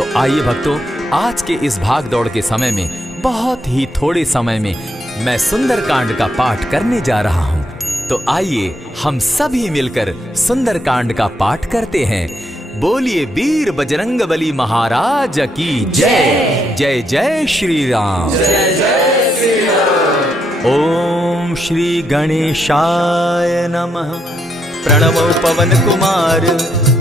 तो आइए भक्तों, आज के इस भाग दौड़ के समय में बहुत ही थोड़े समय में मैं सुंदरकांड का पाठ करने जा रहा हूँ। तो आइए हम सभी मिलकर सुंदरकांड का पाठ करते हैं। बोलिए वीर बजरंगबली महाराज की जय। जय जय श्री राम। जय जय श्री राम। ओम श्री गणेशाय नमः। प्रणमो पवन कुमार,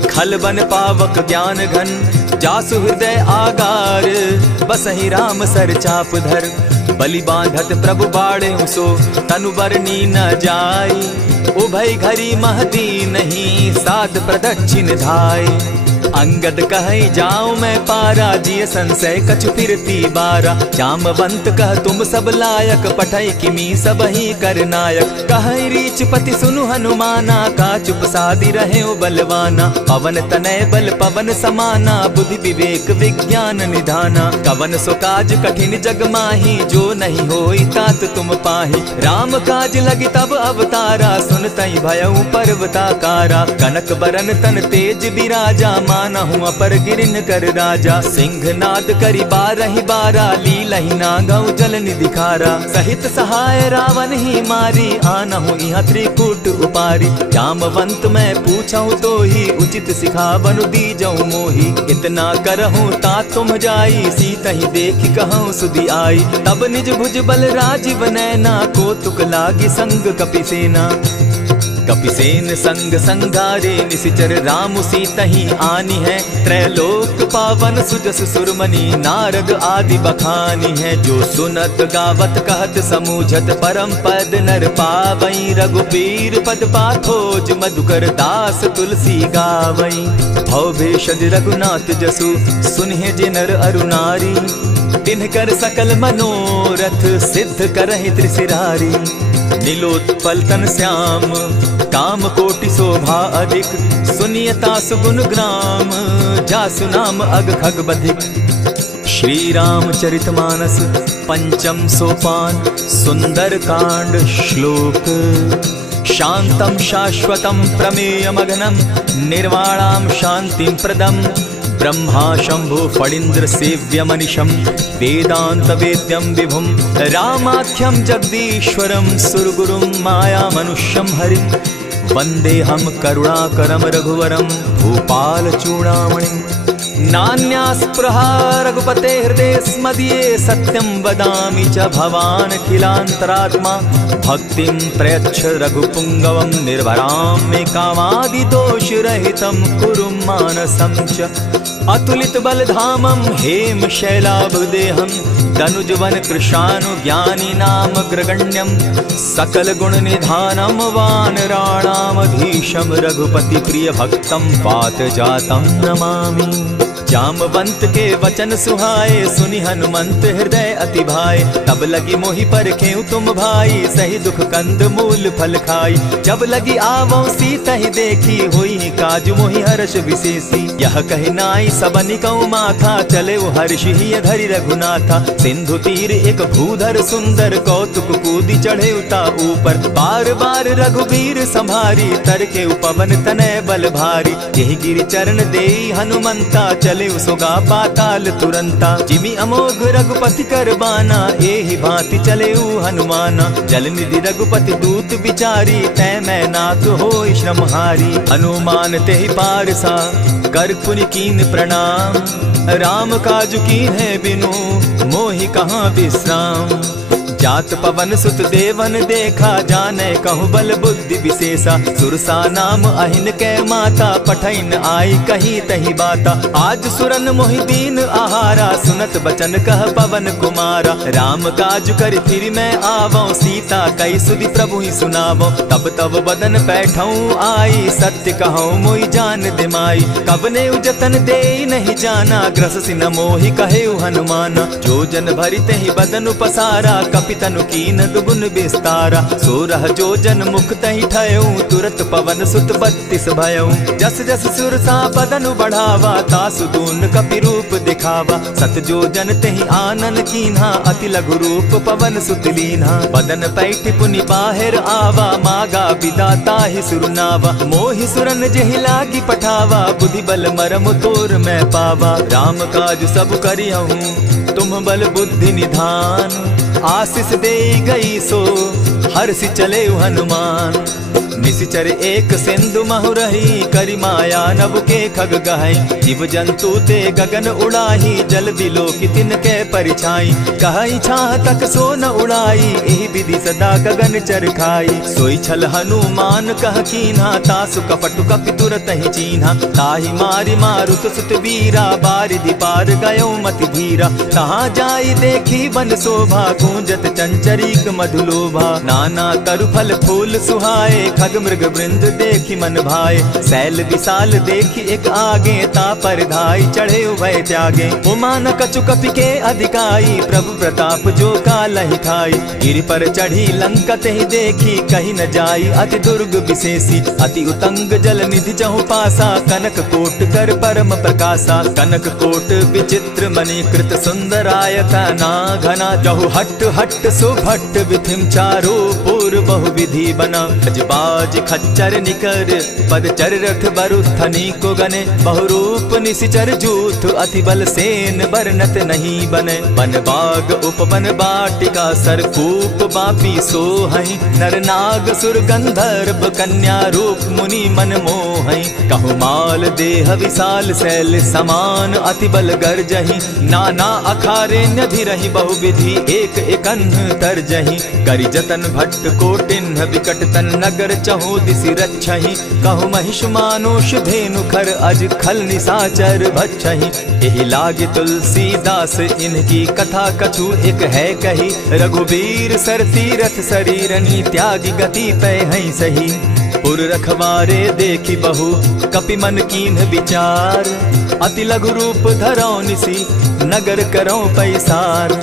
खल बन पावक ज्ञान घन, जासु हृदय आगार, बसहि राम सर चाप धर, बलि बांधत प्रभु बाड़े सो, तनु बरनी न जाई, उभय घरी महदी नहीं, साध प्रदक्षिण धाय। अंगद कहे जाऊं मैं पारा, जिय संशय कछु फिरती बारा, जामवंत कह तुम सब लायक, पठै किमी सब ही कर नायक, कहे रीच पति सुनु हनुमाना, का चुप सादी रहे बलवाना, पवन तनय बल पवन समाना, बुद्धि विवेक विज्ञान निधाना, कवन सो काज कठिन जग माही, जो नहीं होई तात तुम पाही, राम काज लगी तब अवतारा, सुनतई भयउ पर्वताकारा, कनक बरन तन तेज बिराजा, माना हूँ अपर गिरिन कर राजा, सिंह नाद करी बारहि बारा, लीलहि नागौ जल निधि खारा, सहित सहाय रावण ही मारी, आना हूँ यहाँ त्रिकूट उपारी, जामवंत मैं पूछूं तो ही, उचित सिखावनु दीजऊं मोही, इतना करहूँ ता तुम जाई, सीता ही देखी कहूँ सुधि आई, तब निज भुज बल राजीव नैना, को तुक लागी संग कपिसेना, कपिसेन संग संगारे, निशिचर राम सीता ही आनी है, त्रैलोक पावन सुजस सुरमणि, नारद आदि बखानी है, जो सुनत गावत कहत समूझत, परम पद नर पावई, रघुबीर पद पाखोज, मधुकर दास तुलसी गावई, भव भेषज रघुनाथ जसु, सुनहि जे नर अरु नारी, तिनकर सकल मनोरथ, सिद्ध करहि त्रिशिरारी, नीलोत्पल तन श्याम, काम कोटि शोभा अधिक, सुनियता सुगुण ग्राम, जासु नाम अग खग बधिक। श्री रामचरितमानस पंचम सोपान, सुंदर कांड श्लोक। शांतम शाश्वतम प्रमेयमगनम, निर्वाणाम शांतिं प्रदम, ब्रह्मा शंभु फणीन्द्र सेव्यमनिशं, वेदांत वेद्यं विभुं, रामाख्यं जगदीश्वरं, सुरगुरुं माया मनुष्यं हरिं, वन्देऽहं करुणाकरं रघुवरं, भूपाल चूड़ामणिं, नान्या स्पृहा रघुपते हृदये स्मदीये, सत्यं वदामि च भवान् खिलान्तरात्मा, भक्तिं प्रयच्छ रघुपुङ्गवं, निर्भरां मे कामादिदोषरहितं, कुरु मानसं च अतुलित बलधामं, हेम शैलाभदेहं, तनुजवन कृशानुज्ञानी नामग्रगण्यं, सकल गुण निधानं, वानराणामधीशं, रघुपति प्रिय भक्तं, पात जातं नमामि। जामवंत के वचन सुहाए, सुनि हनुमंत हृदय अति भाए, तब लगी मोहि परखेउ तुम भाई, सही दुख कंद मूल फल खाई, जब लगी आवो सीता ही देखी, होई काज मोहि हर्ष विशेषी, यह कहि नाई सबनि कौ माथा, चले वो हर्ष ही धरि रघुनाथा, सिंधु तीर एक भूधर सुंदर, कौतुक कूदी चढ़े उता ऊपर, बार बार रघुबीर संभारी, तर के उपवन तनय बल भारी, यही गिरि चरण देई हनुमंता, चले उसोगा पाताल तुरंता, जिमि अमोघ रघुपति कर बाना, एहि भांति चले हनुमाना, जल निधि रघुपति दूत बिचारी, तै मैं नाथ होई श्रमहारी, हनुमान तेहि पारसा, कर पुनि कीन प्रणाम, राम काज कीन है बिनु, मोहि कहाँ विश्राम, जात पवन सुत देवन देखा, जाने कहु बल बुद्धि विशेषा, सुरसा नाम अहिन कै माता, पठैन आई कही तही बाता, आज सुरन मोहि दीन आहारा, सुनत बचन कह पवन कुमारा, राम काज कर फिर मैं आवऊं, सीता कई सुधि प्रभु ही सुनावो, तब तब बदन बैठऊं आई, सत्य कहूँ मोहि जान दिमाई, कबने उजतन दे नहीं जाना, ग्रस न मोहि कहे हनुमाना, जो जन भरित ही बदन पसारा, पितनु कीन दुगुन विस्तारा, सोरह जो जन मुख तहि ठयऊ, तुरत पवन सुत 32 भयऊ, जस जस सुरसा बदनु बढ़ावा, तासु दून कपि रूप दिखावा, दिखावा। सत जो जन तेहि आनन कीन्हा, अति लघु रूप पवन सुत लीन्हा। बदन पैठ पुनि बाहिर आवा, मागा विदाता ही सुरनावा। मोहि सुरन जेहि लागी पठावा, बुद्धि बल मरम तोर मैं पावा। राम काज सब करियहूँ, तुम बल बुद्धि निधान। आशीष दे गई सो हर्षि चले हनुमान। निशिचर एक सिंधु महु रही, करि माया नभ के खग गहई। जीव जंतु ते गगन उड़ाही, जल बिलो की तिनके परिछाई। कहई छाह तक सो न उड़ाई, एहि विधि सदा गगन चर खाई। सोई छल हनुमान कह कीन्हा, तासु कपटु कपि तुरत ही चीन्हा। ताहि मारि मारुत सुत वीरा, बारिधि पार गयो मति धीरा। कहाँ जाई देखी बन शोभा, गूंजत चंचरीक मधुलोभा। नाना तरु फल फूल सुहाए, खग मृग वृंद देखी मन भाए। सैल विशाल देखी एक आगे, ता पर धाई चढ़े उभय त्यागे। उमान कछु कपि के अधिकाई, प्रभु प्रताप जो कालहि खाई। गिरि पर चढ़ी लंका तेहि देखी, कहीं न जाई अति दुर्ग विशेषी। अति उतंग जल निधि जहु पासा, कनक कोट कर परम प्रकाशा। कनक कोट विचित्र मणिकृत सुंदरायता ना घना। जहु हट हट सुभट विधिम चारो पूर्व बहु विधि बना। बाज खच्चर निकर पद चर रथ बरुथनी को गने। बहुरूप निशिचर जूथ, अति बल सेन बरनत नहीं बने। बन बाग उपवन बाटिका, सरकूप बापी सोहई। नर नाग सुर गंधर्व कन्या, रूप मुनि मन मोहई। कहु माल देह विशाल शैल समान, अति बल गर्जही। नाना अखारे न्यधिरहि बहुविधि, एक एकन्ह तरजही। करि जतन भट्ट कोटिन्ह विकट तन नगर, चहु दिसि रक्षहि। कहु महिष मानुष धेनु खर, अज खल निशाचर भक्षहि। एहि लागे तुलसीदास इनकी कथा, कछु एक है कही। रघुबीर सर तीरथ शरीरनी, त्यागी गति पै हई सही। पुर रखवारे देखी बहु, कपि मन कीन्ह विचार। अति लघु रूप धरौ निसि, नगर करौ पैसार।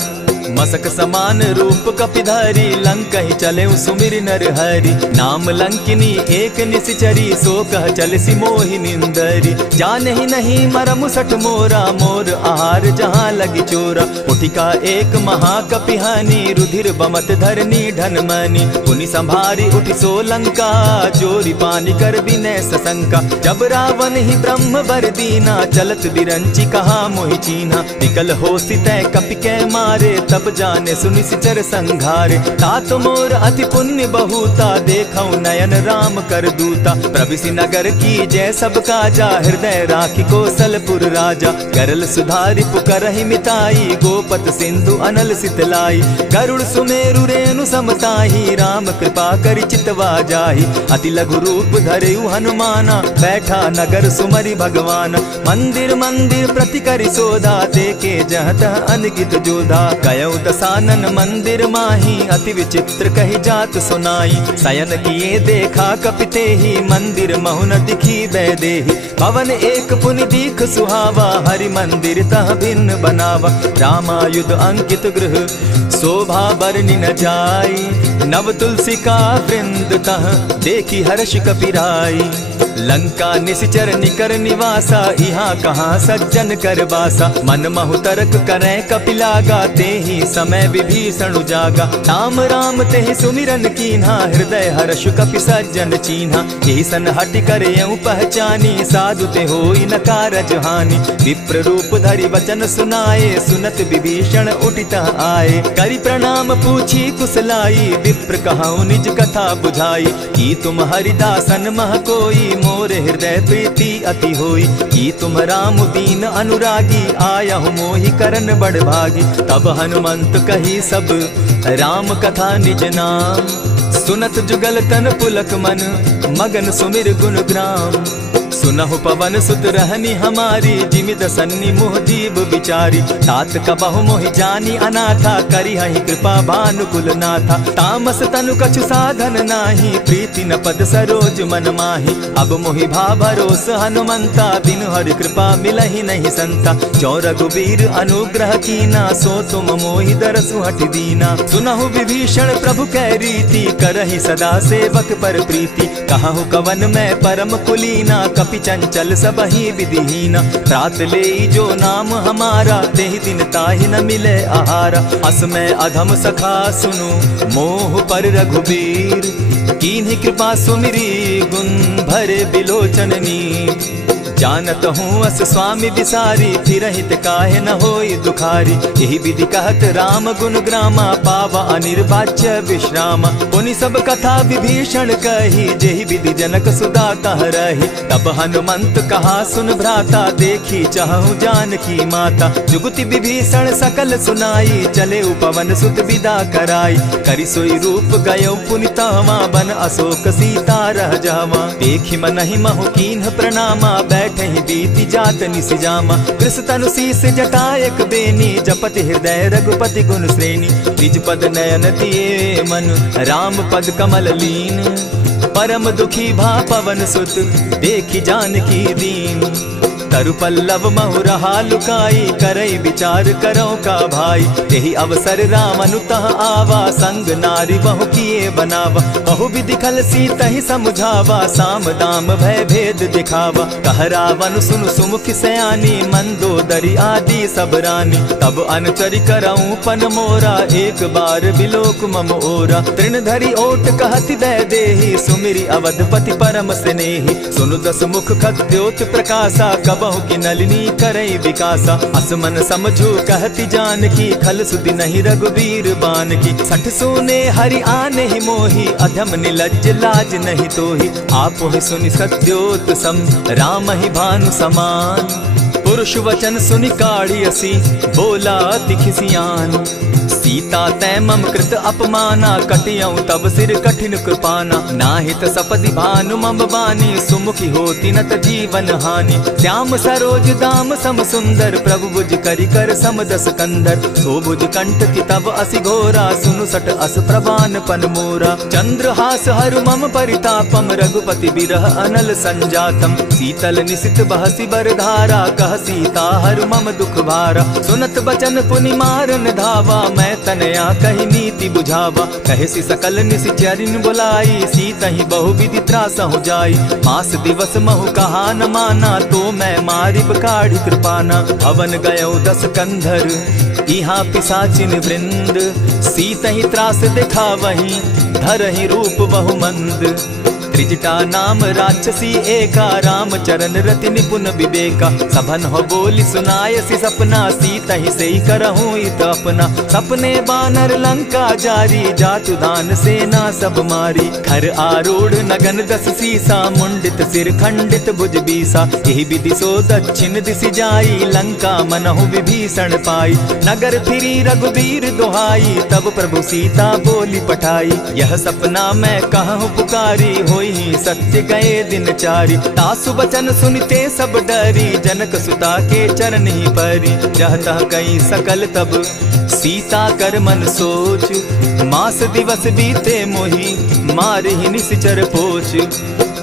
मसक समान रूप कपिधारी, लंकहि चले सुमिर नर हरि। नाम लंकिनी एक निशिचरी, सो कह चल सी मोहि निंदरी। जानहि नहीं मरम सठ मोरा, मोर आहार जहाँ लगी चोरा। उठिका एक महाकपिहानी, रुधिर बमत धरनी ढन मनी। पुनि संभारी उठि सो लंका, जोरी पानी कर विनय सशंका। जब रावण ही ब्रह्म बर दीना, चलत बिरंची कहा मोहि चीन्हा। निकल हो सितै कपि कै मारे, तब जाने सुनिशिचर संघारे। तात मोर अति पुण्य बहुता, देखौ नयन राम कर दूता। प्रविशि नगर की जय सब काजा, हृदय राखी कौशलपुर राजा। गरल सुधारि पुकरहि मिताई, गोपत सिंधु अनल सितलाई। गरुड़ सुमेरु रेणु समताही, राम कृपा करि चितवा जाहि। अति लघु रूप धरेउ हनुमाना, बैठा नगर सुमरि भगवान। मंदिर मंदिर प्रति करि सोधा, देखे जहाँ तह अनगित जोधा। गयो दसानन मंदिर माही, अति विचित्र कही जात सुनाई। शयन किए देखा कपिते ही, मंदिर महु न दिखी वैदेही। भवन एक पुनि दीख सुहावा, हरि मंदिर तह भिन्न बनावा। रामायुध अंकित गृह, शोभा बरनि न जाई। नव तुलसी का वृंद तह, देखी हर्ष कपिराई। लंका निशिचर निकर निवासा, यहाँ कहाँ सज्जन कर बासा। मन महु तर्क करै कपिलागा, तेहि समय विभीषण उजागा। राम राम तेहि सुमिरन कीन्हा, हृदय हर्ष कपि सज्जन चीन्हा। एहि सन हटि करयउ पहचानी, साधु ते होई न कारज हानि। विप्र रूप धरि वचन सुनाए, सुनत विभीषण उठितः आए। करि प्रणाम पूछी कुशलाई, विप्र कहौ निज कथा बुझाई। की तुम हरिदासन मह कोई, मोर हृदय प्रीति अति होई। की तुम राम दीन अनुरागी, आयहु मोहि करन बड़ भागी। तब हनुमंत कही सब राम कथा निज नाम, सुनत जुगल तन पुलक मन, मगन सुमिर गुण ग्राम। सुनहु पवन सुत रहनी हमारी, जिमित सन्नी मुह जीव विचारी। तात कबहु मोहि जानी अनाथा, करिहहि कृपा भानुकुल नाथा। तामस तनु कछु साधन नाही, प्रीति न पद सरोज मन माही। अब मोहि भा भरोस हनुमंता, बिनु हरि कृपा मिलहि नहीं संता। जो रघुबीर अनुग्रह कीना, सो तुम मोहि दरसु हठि दीना। सुनहु विभीषण प्रभु कै रीति, करहि सदा सेवक पर प्रीति। कहु कवन मैं परम कुलीना, कपि चंचल सबहि विधिहीन। त्रात लेई जो नाम हमारा, तेहि दिन ताहि न मिले आहारा। अस में अधम सखा सुनु, मोह पर रघुबीर। कीन्ही कृपा सुमिरी, गुण भरे बिलोचन नीर। जानत हूँ अस स्वामी बिसारी, फिरहित काहे न होई दुखारी। यही विधि कहत राम गुण ग्रामा, पावा अनिर्वाच्य विश्राम। पुनि सब कथा विभीषण कही, जेहि विधि जनक सुदा तह रही। तब हनुमंत कहा सुन भ्राता, देखी चाहूँ जानकी माता। जुगति विभीषण सकल सुनाई, चले उपवन सुत विदा कराई। करि सोई रूप गयो पुनि तहवा, बन अशोक सीता रह जावा। देखी मनहि महु कीन्ह प्रणामा, बैठे बीती जात निस जामा। कृष तनु शीस जटायक बेनी, जपति हृदय रघुपति गुण श्रेणी। निज पद नयन दिए मन, राम पद कमल लीन। परम दुखी भा पवन सुत, देखी जानकी दीन। तरु पल्लव महु रहा लुकाई, करई विचार करो का भाई। यही अवसर राम अनुतः आवा, संग नारी बहु किए बनावा। बहु विधि खल सीतहि समझावा, साम दाम भय भेद दिखावा। कह रावण सुन सुमुख सयानी, मंदोदरी आदि सब रानी। तब अनुचरि करऊं पन मोरा, एक बार बिलोक मम ओरा। तृण धरि ओट कहत दय देहि, सुमिरि अवधपति परम स्नेही। सुनु दस मुख खद्योत प्रकाशा, कबहु की नलिनी करई विकासा। असमन समझो कहती जानकी, खल सुधि नहीं रघुबीर बान की। सठ सोने हरि आने ही मोही, अधम निलज्ज लाज नहीं तोही। आपो ही सुनि सत्योत सम, राम ही भानु समान। पुरुष वचन सुनि काढ़ियसी, बोला अति खिसियान। सीता तै मम कृत अपमाना, कटियऊं तब सिर कठिन कृपाना। नाहित सपदि भानु मम बानी, सुमुखी होती नत जीवन हानि। श्याम सरोज दाम सम सुंदर, प्रभु भुज करि कर सम दस कंधर। सो भुज कंठ की तब असि घोरा, सुनु सट अस प्रवान पन मोरा। चंद्रहास हरु मम परितापम, रघुपति बिरह अनल संजातम। शीतल निशित बहसी बरधारा, कह सीता हरु मम दुख भारा। सुनत बचन पुनि मारन धावा, मैं तनया कही नीति बुझावा। कहेसी सकल निशिचरिन बुलाई, सीतहि बहु विधि त्रास हो जाई। मास दिवस महु कहा न माना, तो मैं मारिब काढ़ी कृपाना। हवन गयो दस कंधर, इहाँ पिशाचिन वृंद। सीतहि त्रास देखा वही, धरहि रूप बहु मंद। त्रिजटा नाम राक्षसी एका, राम चरण रति निपुण विवेका। सभन हो बोली सुनायसी सपना, सीतहि सेई करहूँ इत अपना। सपने बानर लंका जारी, जातु दान सेना सब मारी। खर आरूढ़ नगन दस सीसा, मुंडित सिर खंडित भुज बीसा। यही विधि सो दक्षिण दिशि जाई, लंका मनहु विभीषण पाई। नगर फिरी रघुबीर दोहाई, तब प्रभु सीता बोली पठाई। यह सपना मैं कहूँ पुकारी, होई सत्य गए दिन चारी। तासु बचन सुनते सब डरी, जनक सुता के चरण ही परी। जहतः कई सकल तब सीता कर मन सोच, मास दिवस बीते मोही, मार ही निश्चर पोच।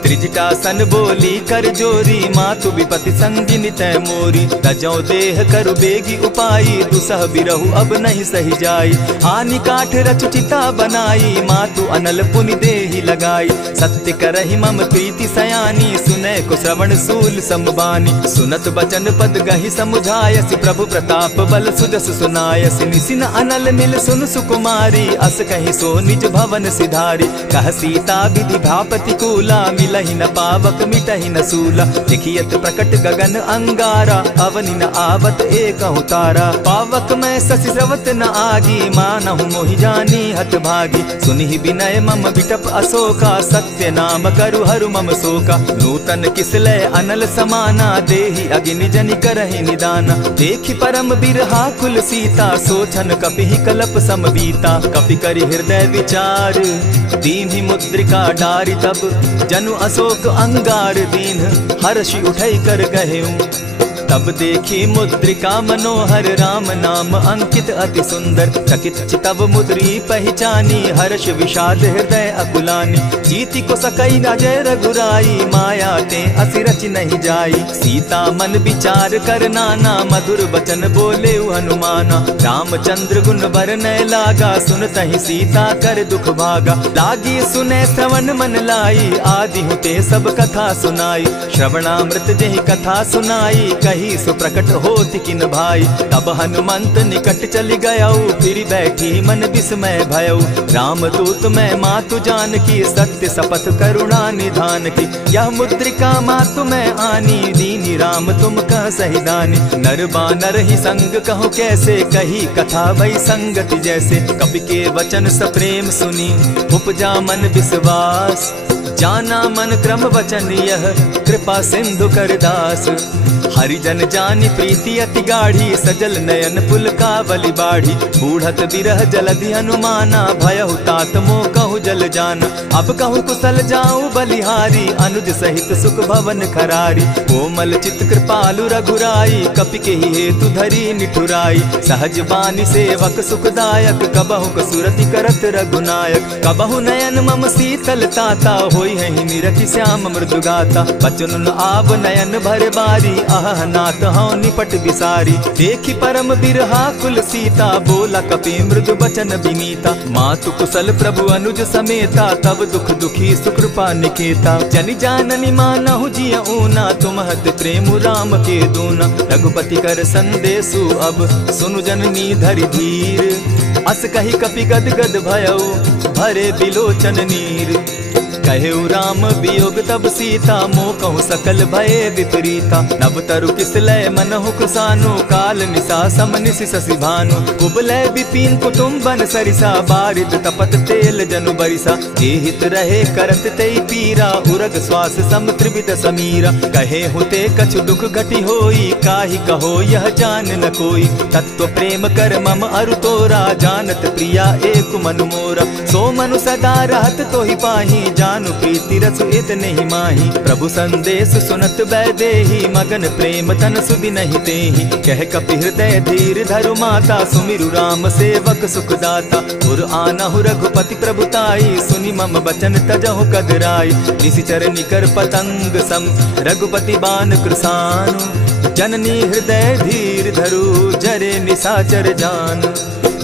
त्रिजटा सन बोली कर जोरी, मातु विपति संगिनी तै मोरी। तजौ देह करु बेगी उपाई, दुसह बिरहु अब नहीं सही जाई। हानि काठ रच चिता बनाई, मातु अनल पुनि देहि लगाई। सत्य करहि मम प्रीति सयानी, सुनै को श्रवण सूल समबानी। सुनत बचन पद गहि समुझायसि, प्रभु प्रताप बल सुजस सुनायसि। निसिन अनल मिल सुन सुकुमारी, अस कहि सो निज भवन सिधारी। कह सीता विधि भापति कूला, मिलहि न पावक मिटहि न सूला। लिखियत प्रकट गगन अंगारा, अवनि न आवत एकहु तारा। पावक मैं शशि स्रवत न आगी, मानहु मोहि जानी हत भागी। सुनिहि विनय मम बिटप अशोका, सत्य नाम करु हरु मम शोका। नूतन किसलय अनल समाना, देहि अगिनि जनि करहि निदाना। देखि परम बिरहा कुल सीता, सोचन कपिहि कलप सम बीता। कपि करि हृदय विचार, दीन्हि मुद्रिका डारि। तब जनु अशोक अंगार दीन, हर्षि उठै कर गहेऊ। तब देखी मुद्रिका मनोहर राम नाम अंकित अति सुंदर। चकित चितव मुद्री पहचानी हर्ष विषाद हृदय अकुलानी। जीति को सकई न जय रघुराई माया ते असिरच नहीं जाई। सीता मन विचार कर नाना मधुर बचन बोले हनुमाना। रामचंद्र गुण बरनय लागा सुनतहि सीता कर दुख भागा। लागी सुने श्रवण मन लाई आदि हुते सब कथा सुनाई। श्रवणामृत जेहि कथा सुनाई कही सुप्रकट होति किन भाई। तब हनुमंत निकट चली गयऊ फिर बैठी मन विस्मय भयऊ। रामदूत मैं मातु जान की सत्य शपथ करुणा निधान की। यह मुद्रिका मातु मैं आनी दीनी राम तुम कह सही दानी। नर बानर ही संग कहो कैसे कही कथा भई संगति जैसे। कपि के वचन सप्रेम सुनी उपजा मन विश्वास। जाना मन क्रम वचन यह कृपा सिंधु कर दास। हरिजन जानी प्रीति अति गाढ़ी सजल नयन पुलकावली बाढ़ी। बूढ़त बिरह जलधि हनुमाना भयहु तात मोह कहु जल जाना। अब कहु कुशल जाऊं बलिहारी अनुज सहित सुख भवन खरारी। कोमल चित कृपालु रघुराई कपि के ही हेतु धरी निठुराई। सहज बानी सेवक सुखदायक कबहु कसुरति करत रघुनायक। कबहु नयन मम शीतल ताता होई है निरखि श्याम मृदु गाता। बचन आव नयन भर बारी आह नाथ हूँ निपट बिसारी। देखी परम बिरहा कुल सीता बोला कपि मृदु बचन विनीता। मातु कुशल प्रभु अनुज समेता तब दुख दुखी सुकृपा निकेता। जनि जाननी मानहु जिय ऊना तुम हत प्रेम राम के दूना। रघुपति कर संदेशु अब सुनु जननी धरि धीर। अस कही कपि गद गद भयऊ भरे बिलोचन नीर। कहेउ राम वियोग तब सीता मोह कहु सकल भय विपरीता। नव तरु किसलय मनहु कुसानु काल निशा समनिशि शशि भानु। कुबलय विपिन कुटुम्बन सरिसा बारिद तपत तेल जनु बरिसा। जेहित रहे करत तेई पीरा उरग श्वास सम त्रिविध समीरा। कहे हुते कछु दुख घटी होई काहि कहो यह जान न कोई। तत्व प्रेम कर मम अरु तोरा जानत प्रिया एक मनु मोरा। सो मनु सदा रहत तोहि पाही जानु प्रीति रसु इतने ही माही। प्रभु संदेश सुनत बैदेही मगन प्रेम तन सुधि नहीं तेहि। कह कपि हृदय धीर धरु माता सुमिरु राम सेवक सुखदाता। उर आनहु रघुपति प्रभुताई सुनि मम बचन तजहु कदराई। निशिचर निकर पतंग सम रघुपति बान कृसानु। जननी हृदय धीर धरु जरे निशाचर जान।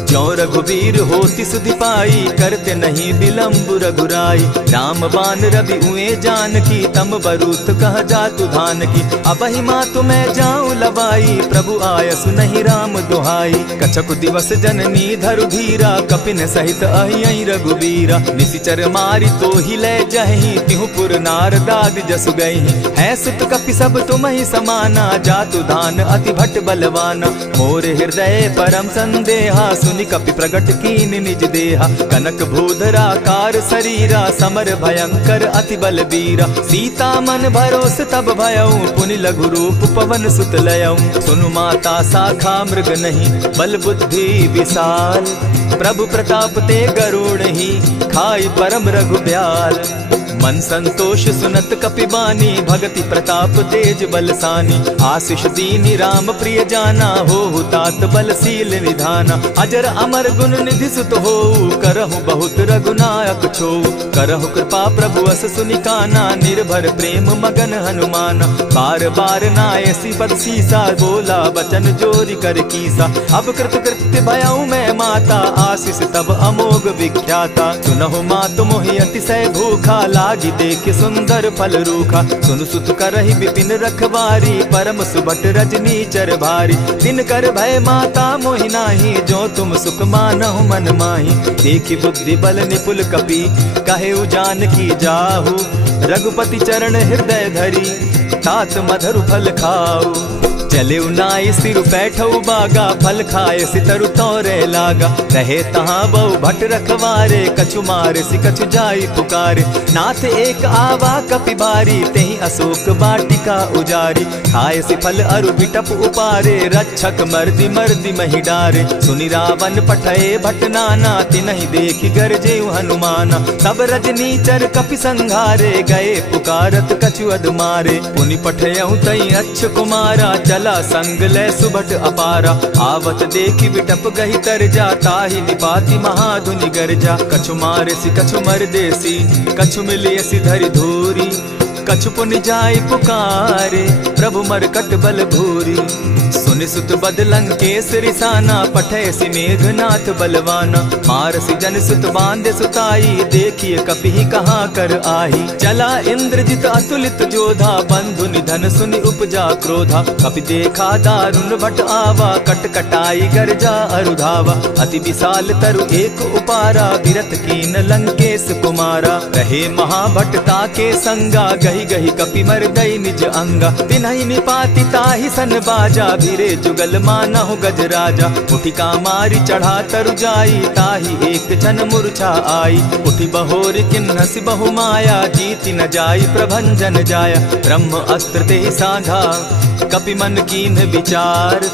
ज्यों रघुवीर होति सुधि पाई करते नहीं विलम्ब रघुराई। राम बान रवि उए जान की तम बरूत कह जातु धान की। अबहि मातु मैं जाऊं लवाई प्रभु आयसु नहीं राम दुहाई। कछक दिवस जननी धरु धीरा कपिन सहित अहि रघुवीरा। निशिचर मारी तो ही ले जहि तिहु पुर नारदाद जसु गई। है सुत कपि सब तुम ही समाना जातु धान अति भट बलवाना। मोर हृदय परम संदेहा सुनि कपि प्रगट कीन निज देहा। कनक भूधरा कार शरीरा समर भयंकर अति बलबीरा। सीता मन भरोस तब भयऊ पुनि लघु रूप पवन सुत लयऊ। सुनु माता शाखा मृग नहीं बल बुद्धि विशाल। प्रभु प्रताप ते गरुड़ ही खाई परम रघुब्याल। मन संतोष सुनत कपि बानी भगति प्रताप तेज बलसानी। आशीष दीनी राम प्रिय जाना हो तात बलशील निधाना। अजर अमर गुण निधि सुत हो करहु बहुत रघुनायक छो। करहु कृपा प्रभु अस सुनिकाना निर्भर प्रेम मगन हनुमाना। बार बार नायसी पद सीसा बोला बचन जोरी कर कीसा। अब कृत कृत्य भयऊ मैं माता आशीष तब अमोघ विख्याता। सुनहु मातु मोहि अतिशय भूखा लागी देख सुंदर फल रूखा। सुन सुत करहि विपिन रखवारी परम सुबट रजनी चर भारी। दिन कर भय माता मोहि नाही जो तुम सुख मानहु मन माही। देखि बुद्धि बल निपुल कपि कहेउ जानकी जाहु। रघुपति चरण हृदय धरी तात मधुर फल खाऊ। चले नाई सिर बैठऊ बागा फल खाए सितरु तोरे लागा। रहे तहाँ बहु भट रखवारे कछु मारे सि कछु जाई पुकारे। नाथ एक आवा कपि बारी तेहि अशोक बाटिका उजारी। खाए सि फल अरु बिटप उपारे रक्षक मर्दि मर्दि महि डारे। सुनि रावण पठये भट नाना तिनहि देखि गरजेउ हनुमाना। तब रजनी चर कपि संघारे गए पुकारत कछु अध मारे। पुनि पठयउ तई अच्छ कुमारा चल चला संग ले सुभट अपारा। आवत देखी बिटप गही तर जा, ताहि निपाति महाधुनि गर्जा। कछु मारेसी कछु मरदेसी, कछु मिलियसी धरि धूरी। कछु पुनि जाय पुकारे, प्रभु मरकट बल भूरी। सुनि सुत बद लंकेश रिसाना, पठैसी मेघनाथ बलवाना। मारसी जन सुत बांधे सुताई, देखिए कपि कहाँ कर आही। चला इंद्रजित अतुलित जोधा, बंधु निधन सुनि उपजा क्रोधा। कपि देखा दारुण भट आवा, कट कटाई गर्जा अरुधावा। अति विशाल तरु एक उपारा, विरत कीन लंकेश कुमारा। रहे महाभट्टा के संगा, गही गही कपि मरदई निज अंगा। तिन्हि निपाति ताहि सन बाजा, धीरे जुगल मानहु गजराजा। उठिका मारी चढ़ा तरु जाई, ताहि एक जन मूर्छा आई। उठि बहोर किन्हसि बहु माया, जीति न जाई प्रभंजन जाया। ब्रह्म अस्त्र तेहि साधा, कपि मन कीन्ह विचार।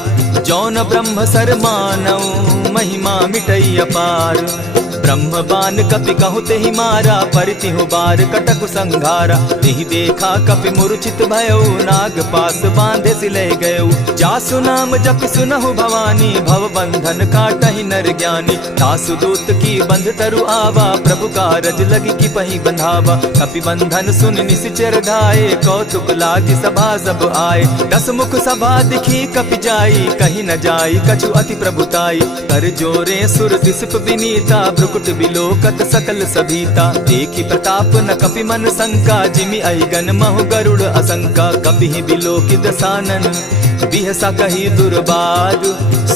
जौन ब्रह्म सर मानऊ, महिमा मिटई अपार। ब्रह्म बान कपि कहु तेहि मारा, परितिहु बार कटक संघारा। तेहि देखा कपि मूर्छित भयउ, नाग पास बांधे सिले गयउ। जासु नाम जपि सुनहु भवानी, भव बंधन काटहि नर ज्ञानी। तासु दूत की बंध तरु आवा, प्रभु कारज लगी की पहि बंधावा। कपि बंधन सुन निसिचर धाये, कौतुक लागी सभा सब आए। दस मुख सभा दिखी कपि जाई, कहीं न जाई कछु अति प्रभुताई। कर जोरे सुर दिसप विनीता, भ्रुकुट बिलोकत सकल सभीता। देखी प्रताप न कपि मन शंका, जिमि अहिगन महु गरुड़ असंका। कपि बिलोकि दसानन, बिहसा कही दुर्बाद।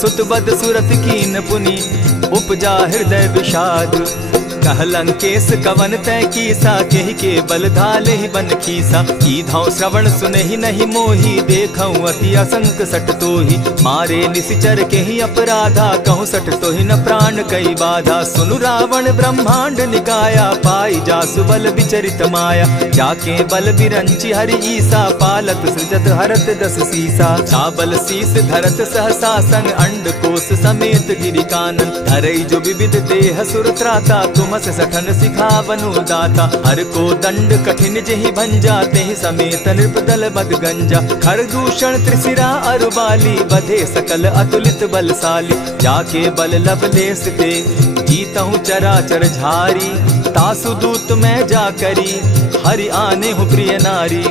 सुत बद सुरत कीन पुनि, उपजा हृदय विषाद। कह लंकेश कवन तय कीसा, केहि के बल धाले ही बन खीसा। कीधौ श्रवण सुने ही नहीं मोही, देखऊं अति असंक सट तोही। मारे निसिचर के ही अपराधा, कहूँ सट तो ही न प्राण कई बाधा। सुनु रावण ब्रह्मांड निकाया, पाई जासु बल विचरित माया। जाके बल बिरंची हरि ईसा, पालत सृजत हरत दस सीसा। चाबल शीस धरत सहसासन, अंड कोश समेत गिरि कानन। धरई जो विविध देह सुर त्राता, तुमस सठन सिखावनु दाता। हर को दंड कठिन जेहि भंजा, तेहि समेत नृपदल बद गंजा। खर दूषण त्रिशिरा अरुबाली, बधे सकल अतुलित बलशाली। जाके बल लवलेस ते, जीतहु चराचर झारी। तासु दूत मैं जा करी, हरि आने हूँ प्रिय नारी।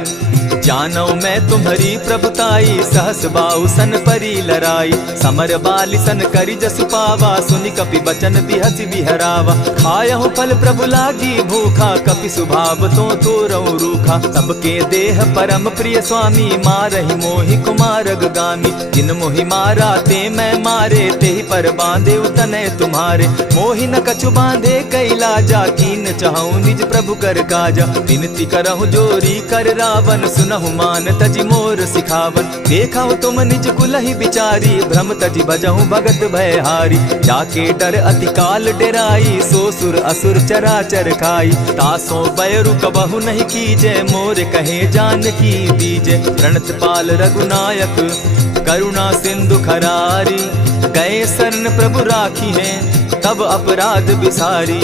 जानो मैं तुम्हारी प्रभुताई, सहस बाहु सन परी लराई। समर बाली सन करी जसु पावा, सुनि कपि बचन बिहसि बिहरावा। खायहु फल प्रभु लागी भूखा, कपि सुभाव तो तोरहु रूखा। सबके देह परम प्रिय स्वामी, मारहि मोहि कुमारग गामी। जिन मोहि मारा ते मैं मारे, तेहि पर बांधे उतने तुम्हारे। मोहि न कछु बांधे कैलाजा, कीन चहु निज प्रभु कर काजा। विनती करहु जोरी कर रावण, सुनहु मान तजि मोर सिखावन। देखहु तुम निज कुलहि बिचारी, भ्रम तजि भजहु भगत भयहारी। जाके डर अति काल डेराई, सो सुर असुर चराचर खाई। तासो बैरु कबहु नहीं कीजे, मोर कहे जानकी दीजे। प्रणत पाल रघुनायक, करुणा सिंधु खरारी। गए शरण प्रभु राखी है, तब अपराध बिसारी।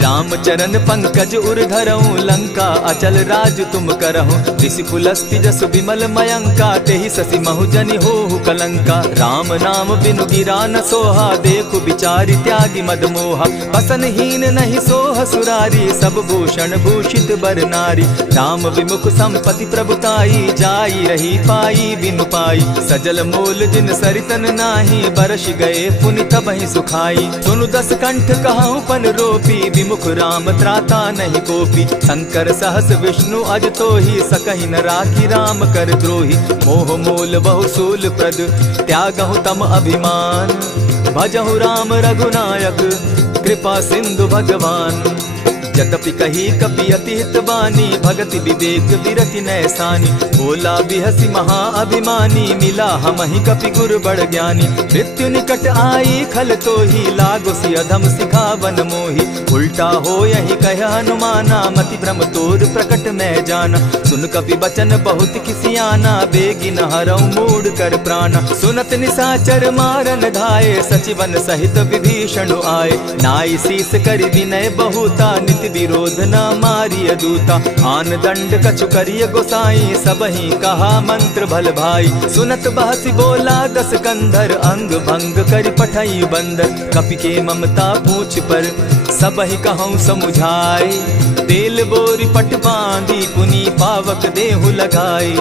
राम चरण पंकज उर धरऊं, लंका अचल राज तुम करहूं। ऋषि पुलस्ति जस विमल मयंका, तेहि शशि महु जनि होहु कलंका। राम नाम बिनु गिरा न सोहा, देखु बिचारी त्यागी मद मोहा। बसनहीन नहीं सोह सुरारी, सब भूषण भूषित बर नारी। राम विमुख संपति प्रभुताई, जाई रही पाई बिनु पाई। सजल मोल जिन सरितन नाही, बरस गए पुनि तबहि सुखाई। सुनु दस कंठ कहूँ पन रोपी, विमुख राम त्राता नहीं कोपी। शंकर सहस विष्णु अज तो ही, सकहि न राखी राम कर द्रोही। मोह मूल बहु सूल प्रद, त्यागहु तम अभिमान। भजहु राम रघुनायक, कृपा सिंधु भगवान। यद्यपि कही कपि अति हित बानी, भगति विवेक विरति नैसानी। बोला बिहसि महा अभिमानी, मिला हमहि कपि गुर बड़ ज्ञानी। मृत्यु निकट आई खल तो ही, लागो सि अधम सिखावन मोही। उल्टा हो यही कह हनुमाना, मति भ्रम तोर प्रकट मैं जाना। सुन कपि बचन बहुत किसियाना, बेगी न हरऊ मूड कर प्राणा। सुनत निसाचर मारन धाये, सचिवन सहित विभीषण आए। नाई शीस करि विनय बहुता, निति कहि विरोध न मारिय दूता। आन दंड कछु करिय गोसाई, सबहि कहा मंत्र भल भाई। सुनत बहसी बोला दस कंधर, अंग भंग करि पठई बंदर। कपि के ममता पूछ पर, सबहि कहूँ समुझाए। तेल बोरी पट बांधी, पुनि पावक देहु लगाई।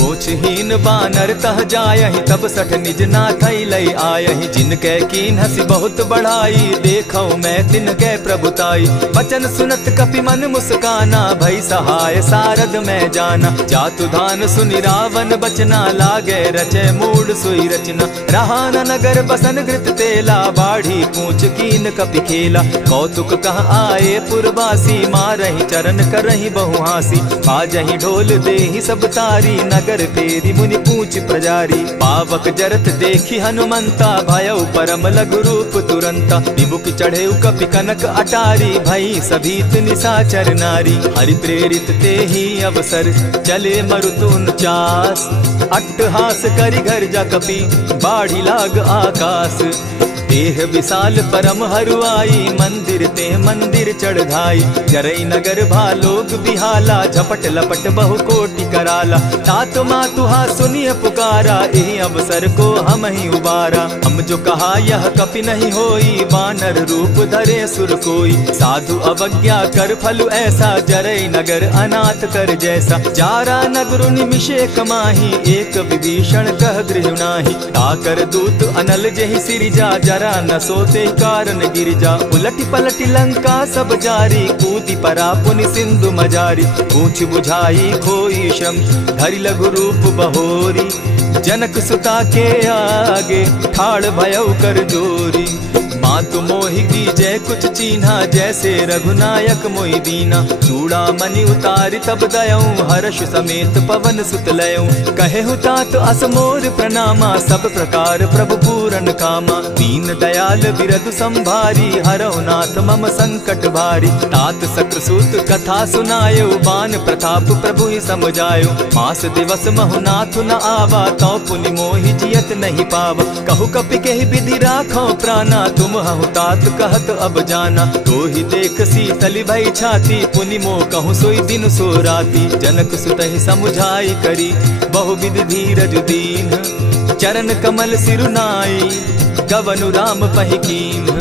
पूछहीन बानर तह जायहि, तब सठ निज नाथ लई आयहि। जिनके कीन हसी बहुत बढ़ाई, देखौ मैं तिनके प्रभुताई। वचन सुनत कपि मन मुस्काना, भई सहाय सारद में जाना। जातु धान सुनि रावण बचना, लागे रचे मूड सोई रचना। रहा न नगर बसन घृत तेला, बाढ़ी पूछ कीन कपि खेला। कौतुक कह आए पुरवासी, मारहि चरण करहि बहु हासी। बाजहि ढोल देहि सब तारी, नगर तेरी मुनि पूछ प्रजारी। पावक जरत देखी हनुमंता, भयउ परम लघु रूप तुरंता। विमुख चढ़े कपि कनक अटारी, भई सभीत निशाचर नारी। हरि प्रेरित ते ही अवसर, चले मरुत 49। अट्टहास करि घर जा कपि, बाढ़ी लाग आकाश। देह विशाल परम हरुआई, मंदिर ते मंदिर चढ़ाई। जरई नगर भालोग बिहाला, झपट लपट बहु कोटि कराला। तात मातुहा सुनिय पुकारा, एहि अवसर को हम ही उबारा। हम जो कहा यह कपि नहीं होई, बानर रूप धरे सुर कोई। साधु अवज्ञा कर फल ऐसा, जरई नगर अनाथ कर जैसा। चारा नगर निमिषे कमाही, एक विभीषण कह गृह नाही। ताकर दूत अनल जहि सिरिजा, जरा न सोते कारण गिरिजा। उलटी पलटी लंका सब जारी, कूदी परा पुनि सिंधु मजारी। पूछ बुझाई खोई श्रम, धरि लघु रूप बहोरी। जनक सुता के आगे, ठाड़ भयउ कर जोरी। मातु मोहि दीजै कुछ चीन्हा, जैसे रघुनायक मोहि दीना। चूड़ा मणि उतारि तब दयऊं, हर्ष समेत पवन सुत लयऊं। कहेहु तात असमोर प्रणामा, सब प्रकार प्रभु पूरन कामा। दीन दयाल बिरधु संभारी, हरहु नाथ मम संकट भारी। तात सक्रसूत कथा सुनायो, बान प्रताप प्रभु ही समझायो। मास दिवस महु नाथ न आवा, तौ पुनि मोहि जियत नहीं पावा। कहु कपि केहि विधि राखो प्राणा, तुम हहु तात कहत अब जाना। तो ही देख शीतली भई छाती, पुनि मो कहूँ सोई दिन सो राती। जनक सुतहि समुझाई करी, बहु विधि धीरज दीन। चरण कमल सिरुनाई, गवनु राम पहि कीन।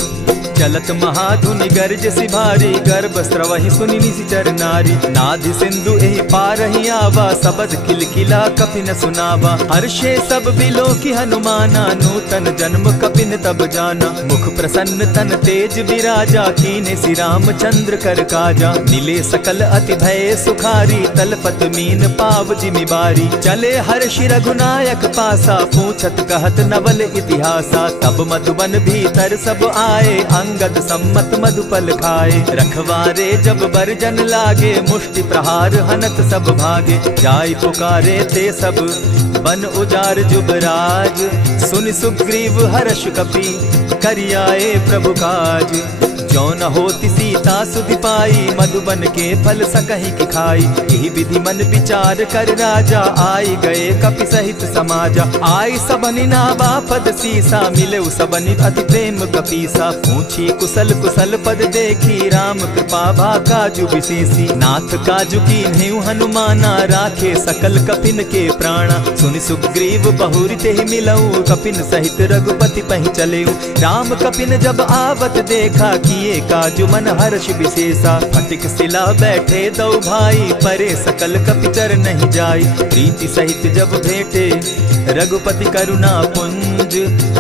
चलत महाधुनि गर्ज सिभारी, गर्भ स्रवहि सुनि निशिचर नारी। नाधि सिंधु एहि पारहि आवा, सबद किलकिला कपि न सुनावा। हर्षे सब बिलो की हनुमाना, नूतन जन्म कपि न तब जाना। मुख प्रसन्न तन तेज विराजा, कीने श्री रामचंद्र कर काजा। मिले सकल अति भय सुखारी, तलपत मीन पाव जिमि बारी। चले हर्षि रघुनायक पासा, पूछत कहत नवल इतिहासा। तब मधुबन भीतर सब आए, अंगद सम्मत मधुपल खाए। रखवारे जब बरजन लागे, मुष्टि प्रहार हनत सब भागे। जाय पुकारे ते सब, बन उजार जुबराज। सुनि सुग्रीव हर्ष कपि, करियाए प्रभु काज। जो न होती सीता सुधि पाई, मधुबन के फल सकहि की खाई। यही विधि मन विचार कर राजा, आई गए कपि सहित समाजा। आई सबनि नावा पद सीसा, मिले सबनि अति प्रेम कपीसा। पूछी कुशल कुशल पद देखी, राम कृपा भा काजु विशेषी। नाथ काजु कीन्हेउ हनुमाना, राखे सकल कपिन के प्राणा। सुनि सुग्रीव बहुरि तेहि मिलऊ, कपिन सहित रघुपति पहि चलेऊ। राम कपिन जब आवत देखा, किए काजु मन हर्ष विशेषा। फटिक सिला बैठे दो भाई, परे सकल कपिचर नहीं जाई। प्रीति सहित जब भेटे, रघुपति करुणा पुंज।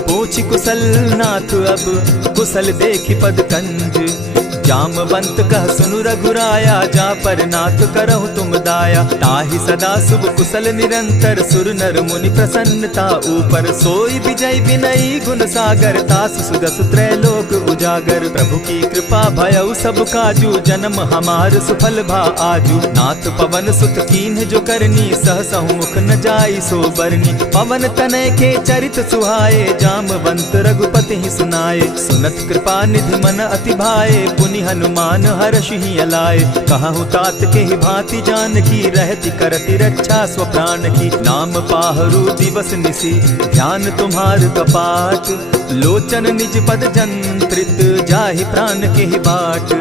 पूछ कुशल नाथ अब, कुशल देखि पद कंज। जामवंत कह सुनु रघुराया, जा पर नाथ करहु तुम दाया। ताहि सदा शुभ कुशल निरंतर, सुर नर मुनि प्रसन्नता ऊपर। सोई विजय विनयी गुण सागर, तास सुदस त्रैलोक उजागर। प्रभु की कृपा भयउ सब काजू, जन्म हमार सुफल भा आजू। नाथ पवन सुत कीन्ह जो करनी, सहसहु मुख न जाई सो बरनी। पवन तनय के चरित सुहाए, जामवंत रघुपति ही सुनाए। सुनत कृपा निधि मन अति भाए, पुनि हनुमान हर्ष ही अलाए। कहूँ तात के ही भांति जान की, रहती करती रक्षा स्व प्राण की। नाम पाहरु दिवस निसी, ध्यान तुम्हार कपाट। लोचन निज पद जंत्रित, जाहि प्राण के ही बाट।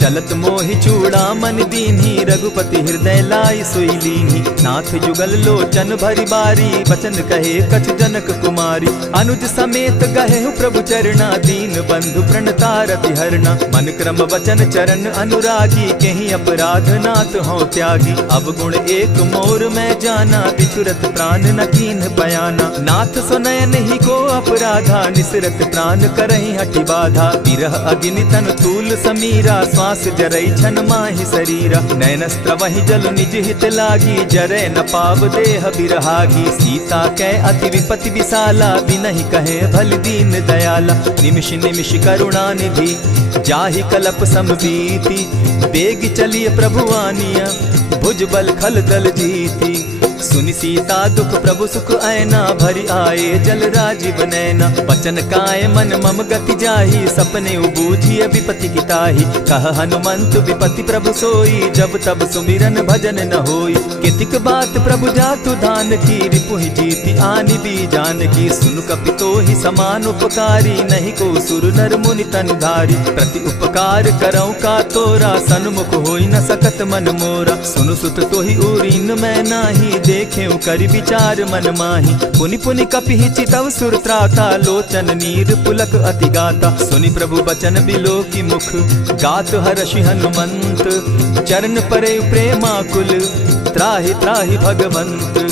चलत मोहि चूड़ामन दीन्ही, रघुपति हृदय लाई सोई लीन्ही। नाथ जुगल लोचन भरी बारी, बचन कहे कछ जनक कुमारी। अनुज समेत गहे प्रभु चरणा, दीन बंधु प्रणतारति हरना। मन क्रम वचन चरण अनुरागी, कहीं अपराध नाथ हो त्यागी। अब गुण एक मोर में जाना, बिचुरत प्राण न कीन्ह बयाना। नाथ सुनयन ही को अपराधा, निसरत प्राण करहि हठि बाधा। विरह अग्नि तन तूल समीरा, श्वास जरई छन माहि शरीरा। नैनस्त्र वही जल निज हित लागी, जरै न पाव देह बिरहागी। सीता कै अति विपति विशाला, बिनहि कहे भल दीन दयाला। निमिष निमिष करुणा निधि, जाहि कलप समबीति। बेग चलिए प्रभु आनिया, भुज बल खल दल जीती। सुनि सीता दुख प्रभु सुख ऐना, भरी आए जल राजीव नैना। बचन काय मन मम गति जाही, सपने उबूझिय विपति किताही। कह हनुमंत विपति प्रभु सोई, जब तब सुमिरन भजन न होई। कितिक बात प्रभु जातु धान की, रिपुहि जीति आनि भी जान की। सुन कपितो ही समान उपकारी, नहीं को सुर नर मुनि तन धारी। प्रति उपकार करऊं का तोरा, सन्मुख होई न सकत मन मोरा। सुनु सुत तोहि उरीन मैं नाही, देखे करि विचार मन माही। पुनि पुनि कपिहि चितव सुर त्राता, लोचन नीर पुलक अति गाता। सुनि प्रभु बचन बिलो की मुख, गात हर्षि हनुमंत। चरण परे प्रेमाकुल, त्राहि त्राहि भगवंत।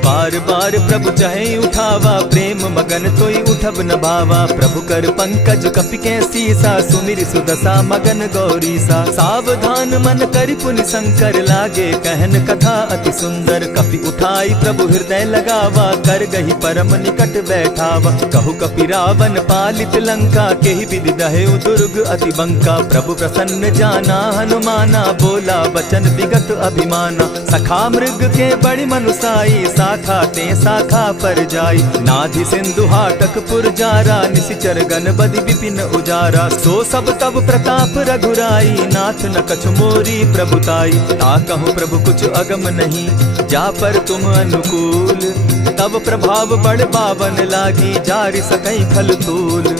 बार बार प्रभु चहे उठावा, प्रेम मगन तोई उठब न भावा। प्रभु कर पंकज कपि के सीसा, सुमिर सुदशा मगन गौरीसा। सावधान मन करि पुनि शंकर, लागे कहन कथा अति सुंदर। कपि उठाई प्रभु हृदय लगावा, कर गही परम निकट बैठावा। कहु कपि रावण पालित लंका, केहि विधि दहेउ दुर्ग अति बंका। प्रभु प्रसन्न जाना हनुमाना, बोला बचन विगत अभिमाना। सखा मृग के बड़ी मनुसाई, शाखा ते शाखा पर जाई। नाधि सिंधु हाटक पुर जारा, निशिचर गण बदि विपिन उजारा। सो सब तब प्रताप रघुराई, नाथ न कछु मोरी प्रभुताई। ता कहूँ प्रभु कुछ अगम नहीं, जा पर तुम अनुकूल। तब प्रभाव बड़ पावन लागी, जारि सकई फल फूल।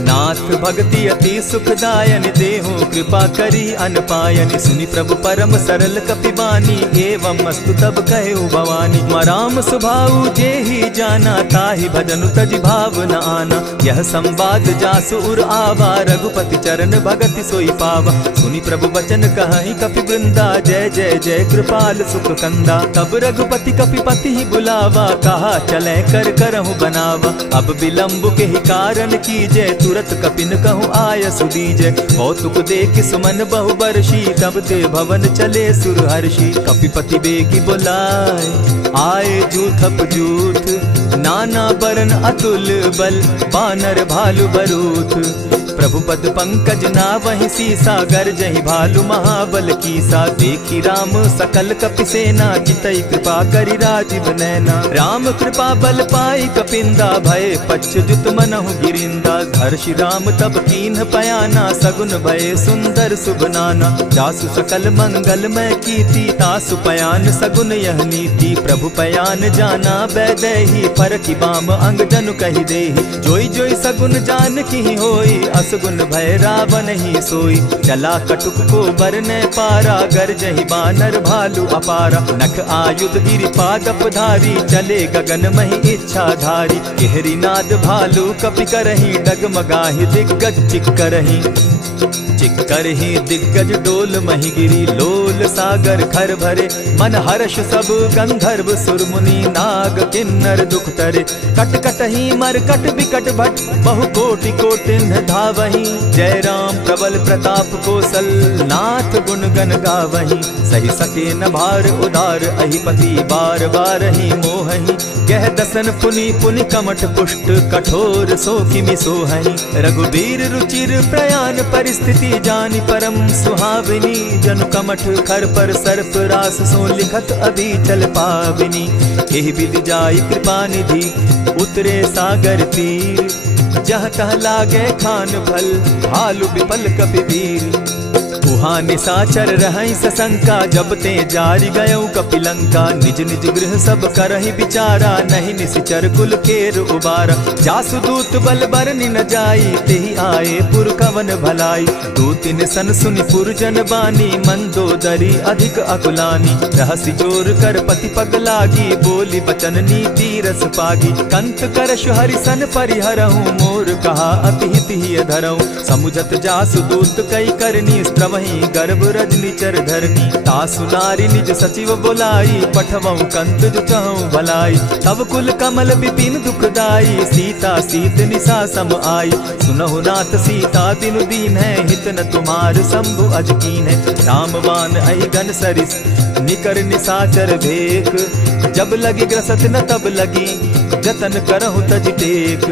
नाथ भक्ति अति सुखदायन, देहु कृपा करी अनपायन। सुनि प्रभु परम सरल कपिबानी, एवं मस्तु तब कहु भवानी। मराम सुभाऊ जेहि जाना, ताहि भजनु तज भाव न आना। यह संवाद जासु उर आवा, रघुपति चरण भगति सोई पावा। सुनि प्रभु बचन कहि कपि वृंदा, जय जय जय कृपाल सुख कंदा। तब रघुपति कपिपति ही बुलावा, कहा चले कर करहु बनावा। अब विलंब के ही कारण कीजय, तुरत कपिन कहूँ आय सुदीजय। कौतुक देख सुमन बहु बरसी, तब ते भवन चले सुर हर्षि। कपिपति बेगी बुलाए, आए जूथप जूथ। नाना बरन अतुल बल, बानर भालु बरूथ। प्रभु पद पंकज नावहि सीसा, गरजहि भालु महाबल कीसा। देखी राम सकल कपि सेना, चितई कृपा करि राजीव नैना। राम कृपा बल पाई कपिंदा, भय पच्युत मनहु गिरिंदा। हर्षि राम तब कीन्ह पयाना, सगुन भय सुंदर शुभ नाना। जासु सकल मंगलमय कीर्ति, तासु पयान सगुन यह नीति। प्रभु पयान जाना बैदेही, फरकि बाम अंग जनु कहि देहि। जोई जोई सगुन जान की होई, असगुन भय रावण ही सोई। चला कटुक को बरने पारा, गरजहि बानर भालु अपारा। नख आयुध गिरि पादप धारी, चले गगन महि इच्छा धारी। केहरी नाद भालु कपि करहि, डगमगाहि दिग्गज चिक्करहि। चिक्करहि दिग्गज डोल महि गिरी, लोल सागर खर भरे। मन हर्ष सब गंधर्व सुर मुनि, नाग किन्नर दुख तरे। कट कटहि मरकट बिकट भट, बहु कोटि कोटिन्ह धावहि। जय राम प्रबल प्रताप कौशल, नाथ गुण गण गावहि। सही सके न भार उदार, अहिपति बार बार ही मोहहि। गह दसन पुनि पुनि कमठ पुष्ट, कठोर सो किमि सोहहि। रघुबीर रुचिर प्रयाण परिस्थिति, जानि परम सुहाविनी। जनु कमठ खर पर सर्प रास, सो लिखत अभी चल पाविनी। एहि विधि जाई कृपा निधि, उतरे सागर तीर। जह तह लागे खान भल, भालु विपल कपि वीर। उहाँ निशाचर रहई सशंका, जब ते जारी गयऊ कपिलंका। निज निज गृह सब करहि विचारा, नहीं निशिचर कुल केर उबारा। जासुदूत बल बरनि न जाई, तेहि आए पुर कवन भलाई। दू तिन सन सुनि पुरजन बानी, मंदोदरी अधिक अकुलानी। रहसि जोर कर पति पग लागी, बोली बचन नीति रस पागी। कंत करश हरिसन परिहरहूँ, मोर कहा अति हित ही धरऊँ। समुझत जासुदूत कई करनी, स्त्रवहि गर्भ रजनी चर धरनी। तासु नारी निज सचिव बोलाई, पठवऊँ कंत जो चहऊँ भलाई। तब कुल कमल विपिन दुखदाई, सीता सीत निशा सम आई। सुनहु नाथ सीता बिनु दीन है, हित न तुम्हार शंभु अज कीन है। रामबान अहि घन सरिस निकर निशाचर भेक, जब लगी ग्रसत न तब लगी, जतन करहु तज टेक।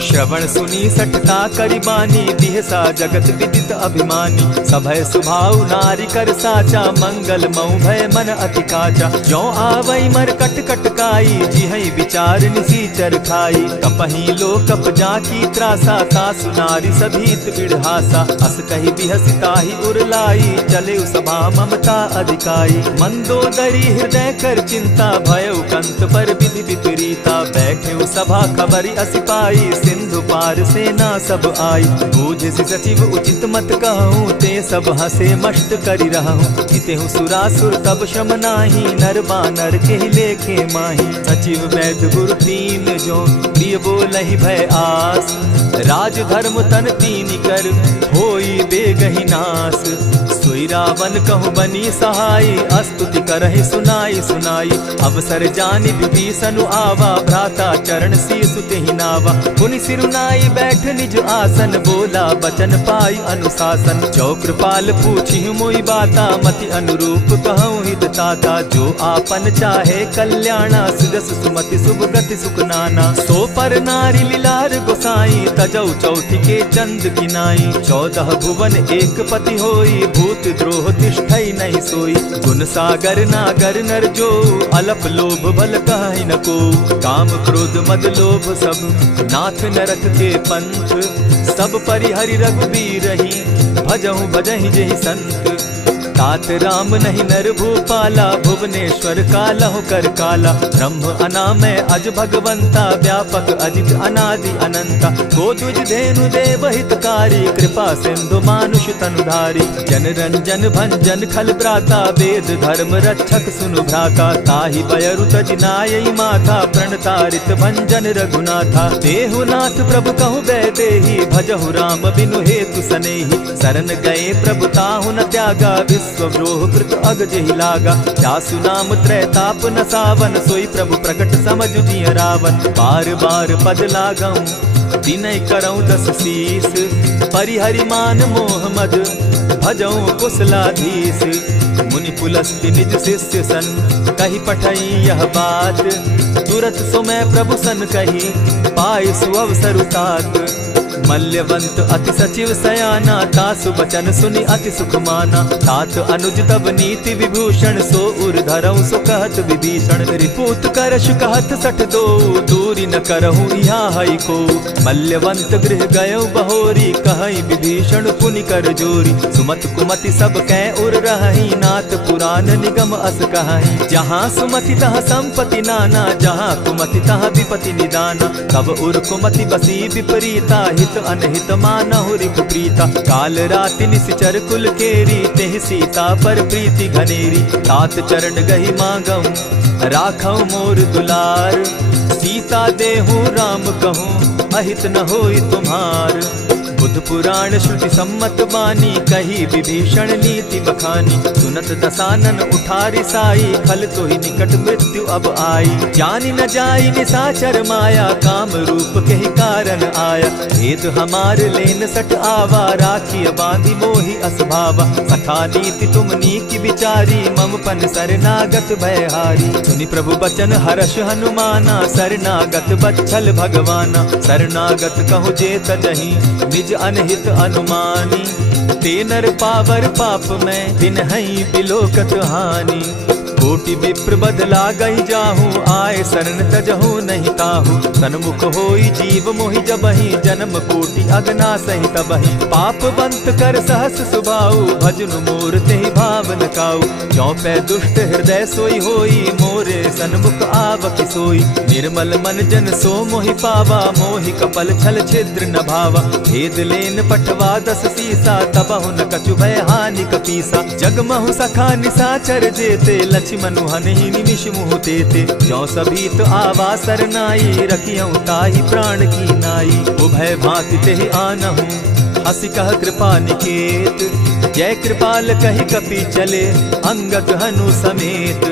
श्रवण सुनी सठता करिबानी, बिहसा जगत विदित अभिमानी। सभय सुभाव नारी कर साचा, मंगल मऊ भय मन अति काचा। जो आवई मर कट कट काई, जिहई विचार निसीचर खाई। कपही लो कप जाकी त्रासा, तासु नारी सभीत बिढ़हासा। अस कही बिहसिता ही उरलाई, चले सभा ममता अधिकाई। मंदोदरी हृदय कर चिंता, भयउ कंत पर विधि विपरीता। बैठे सभा खबरी असिपाई, सिंधु पार सेना सब आई। बूझि सचिव उचित मत कहूँ, ते सब हसे मस्त करि रहूँ। जितेहु सुरासुर तब शम नाही, नर बानर के लेखे माही। सचिव वैद्य गुरु तीन जो, प्रिय बोलहि भय आस। राज धर्म तन तीन कर, होई बेगहि नास। सोई रावण कहु बनी सहाई, अस्तुति करहि सुनाई सुनाई। अवसर जानि विभीषण आवा, भ्राता चरण शीसु तेहि नावा। पुनि सिरुनाई बैठ निज आसन, बोला बचन पाई अनुशासन। जो कृपाल पूछि मोई बाता, मति अनुरूप कहूँ हित ताता। जो आपन चाहे कल्याणा, सुजस सुमति शुभ गति सुख नाना। सो पर नारी लीलार गोसाई, तजौ चौथि के चंद किनाई। 14 भुवन एक पति होई, भूत द्रोह तिष्ठई नहीं सोई। गुण सागर नागर नर जो, अलप लोभ बल कहि न को। काम क्रोध मद लोभ सब, नाथ नरक के पंथ। सब परिहरि रघुबीरहि, भजहु भजहि जेहि संत। तात राम नहीं नर भूपाला, भुवनेश्वर कालहु कर काला। ब्रह्म अनामय अज भगवंता, व्यापक अजित अनादि अनंता। को तुझ धेनु देव हितकारी, कृपा सिंधु मानुष तनुधारी। जन रंजन भंजन खल भ्राता, वेद धर्म रक्षक सुनु भ्राता। ताहि बयरु तज नायई माथा, प्रणतारित भंजन रघुनाथा। देहु नाथ प्रभु कहु बैदेही, भजहु राम बिनु हेतु सनेही। शरण गए प्रभु ताहु न त्यागा, विश्वव्रोह कृत अगजहि लागा। जासु नाम त्रैताप न सावन, सोई प्रभु प्रकट समझ जिय रावण। बार बार पद लागऊं, विनय करऊं 10 शीस। परिहरि मान मोह मद, भजऊं कुशलाधीश। मुनि पुलस्त्य निज शिष्य सन, कही पठई यह बात। तुरत सो मैं प्रभु सन कही, पाई सुअवसर तात। मल्यवंत अति सचिव सयाना, तासु बचन सुनि अति सुख माना। तात अनुज तब नीति विभूषण, सो उर धरऊं सो कहत विभीषण। रिपुत करश कहत सठ दो, दूरी न करहूँ यहाँ हई को। मल्यवंत गृह गयो बहोरी, कहई विभीषण पुनि कर जोरी। सुमत कुमति सब कै उर रहई, नाथ पुराण निगम अस कहई। जहाँ सुमति तहाँ संपत्ति नाना, जहाँ कुमति तहाँ विपति निदाना। तब उर कुमति बसी विपरीता, हित अनहित मानहु रिपु प्रीता। काल राति निशिचर कुल केरी, तेहि सीता पर प्रीति घनेरी। तात चरण गहि मांगऊं, राखऊं मोर दुलार। सीता देहु राम कहूँ, अहित न होई तुम्हार। बुद्ध पुराण श्रुति सम्मत बानी, कही विभीषण नीति बखानी। सुनत दसानन उठारी साई, खल तो ही निकट मृत्यु अब आई। जानी न जाई निशाचर माया, काम रूप के ही कारण आया। भेद हमार लेन सट आवा, राखी बांधी मोहि असभावा। सखा नीति तुम नीति विचारी, मम पन शरणागत भयहारी। सुनि प्रभु बचन हर्ष हनुमाना, शरणागत बच्छल भगवाना। शरणागत कहु जे तजहि, निज अनहित अनुमानी। ते नर पावर पाप में, दिन हई बिलोकत हानि। कोटि विप्र बदला गई जाहू, आए शरण तजहू नहीं ताहू। सन्मुख होई जीव मोहि जबहि, जन्म कोटि अगना सही तबहि। पाप बंत कर सहस सुभाऊ, भजनु मोर तेहि भावन काऊ। चौपै दुष्ट हृदय सोई होई, मोरे सन्मुख आवक सोई। निर्मल मन जन सो मोहि पावा, मोहि कपल छल छिद्र न भावा। भेद लेन पटवा 10 सीसा, तबहु न कछु भय हानि कपीसा। जगमहु सखा निसाचर जेते, लक्ष्मनु हनहि निमिष मुह तेते। जो सभीत आवा सरनाई, रखियौ ताहि प्राण की नाई। उभय भांति तेहि आनहु, हसी कह कृपा निकेत। जय कृपाल कहि कपि चले, अंगद हनु समेत।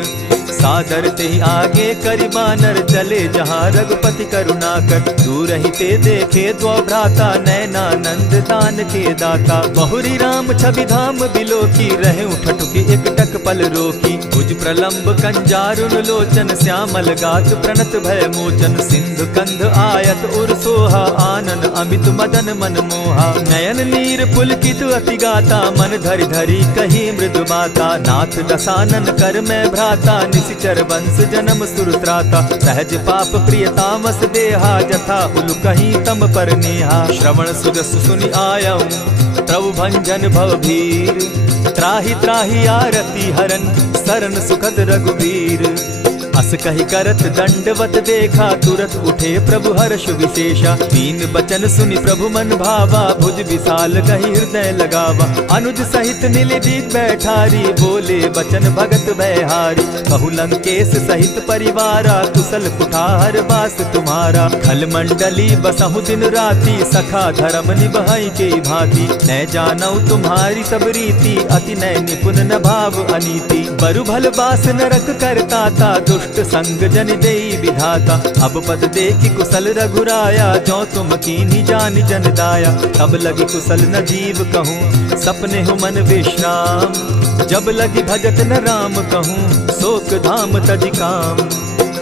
सादर तेहि आगे करि बानर, चले जहाँ रघुपति करुणाकर। दूर ही ते देखे द्वौ भ्राता, नैनानंद दान के दाता। बहुरी राम छवि धाम बिलोकी, रहे उठटुकी एक टक पल रोकी। भुज प्रलंब कंजारुन लोचन, श्यामल गात प्रणत भय मोचन। सिंधु कंध आयत उर सोहा, आनन अमित मदन मन मोहा। नयन नीर पुलकित अति गाता, मन धरि धरि कही मृदु बाता। नाथ दसानन कर मैं भ्राता, निशिचर वंश जन्म सुरत्राता। सहज पाप प्रियतामस देहा, जथा उलु कहीं तम पर नेहा। श्रवण सुजस सुनि आयऊ, प्रभु भंजन भवभीर। त्राहि त्राहि आरती हरन, सरन सुखद रघुबीर। अस कहि करत दंडवत देखा, तुरत उठे प्रभु हर्ष विशेषा। दीन बचन सुनि प्रभु मन भावा, भुज विशाल कहि हृदय लगावा। अनुज सहित नीलदीप बैठारी, बोले बचन भगत भयहारी। कहु लंकेश सहित परिवारा, कुशल कुठार बास तुम्हारा। खल मंडली बसहु दिन राति, सखा धर्म निभाई के भांति। न जानऊ तुम्हारी सब रीति, अति नय निपुण न भाव अनीति। बरु भल बास नरक करताता, दुष्ट संग जन देई विधाता। अब पद देखि कुशल रघुराया, जो तुम कीन्ही जानि जन दाया। तब लगी कुशल न जीव कहूँ, सपने हो मन विश्राम। जब लगी भजत न राम कहूँ, शोक धाम तज काम।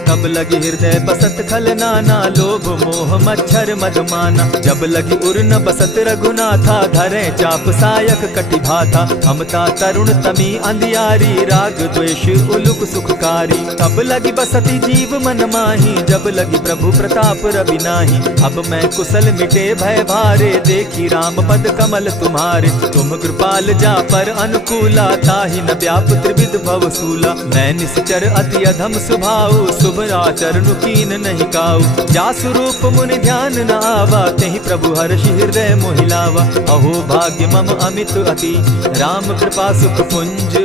तब लगी हृदय बसत खल नाना, लोभ मोह मच्छर मदमाना। जब लगी उर न बसत रघुनाथा, धरे चाप सायक कटि भाथा। ममता तरुण तमी अंधियारी, राग द्वेष उलुक सुखकारी। तब लगी बसती जीव मन माही, जब लगी प्रभु प्रताप रवि नाही। अब मैं कुशल मिटे भय भारे, देखी राम पद कमल तुम्हारे। तुम कृपाल जा पर अनुकूला, ताहि न व्याप त्रिविध भवसूला। मैं निश्चर अति अधम स्वभाव, शुभ आचरण कीन नहीं काऊ। जासु रूप मुनि ध्यान न आवा, तेहि प्रभु हर्षि हृदय मोहिलावा। अहो भाग्य मम अमित अति, राम कृपा सुख पुंज।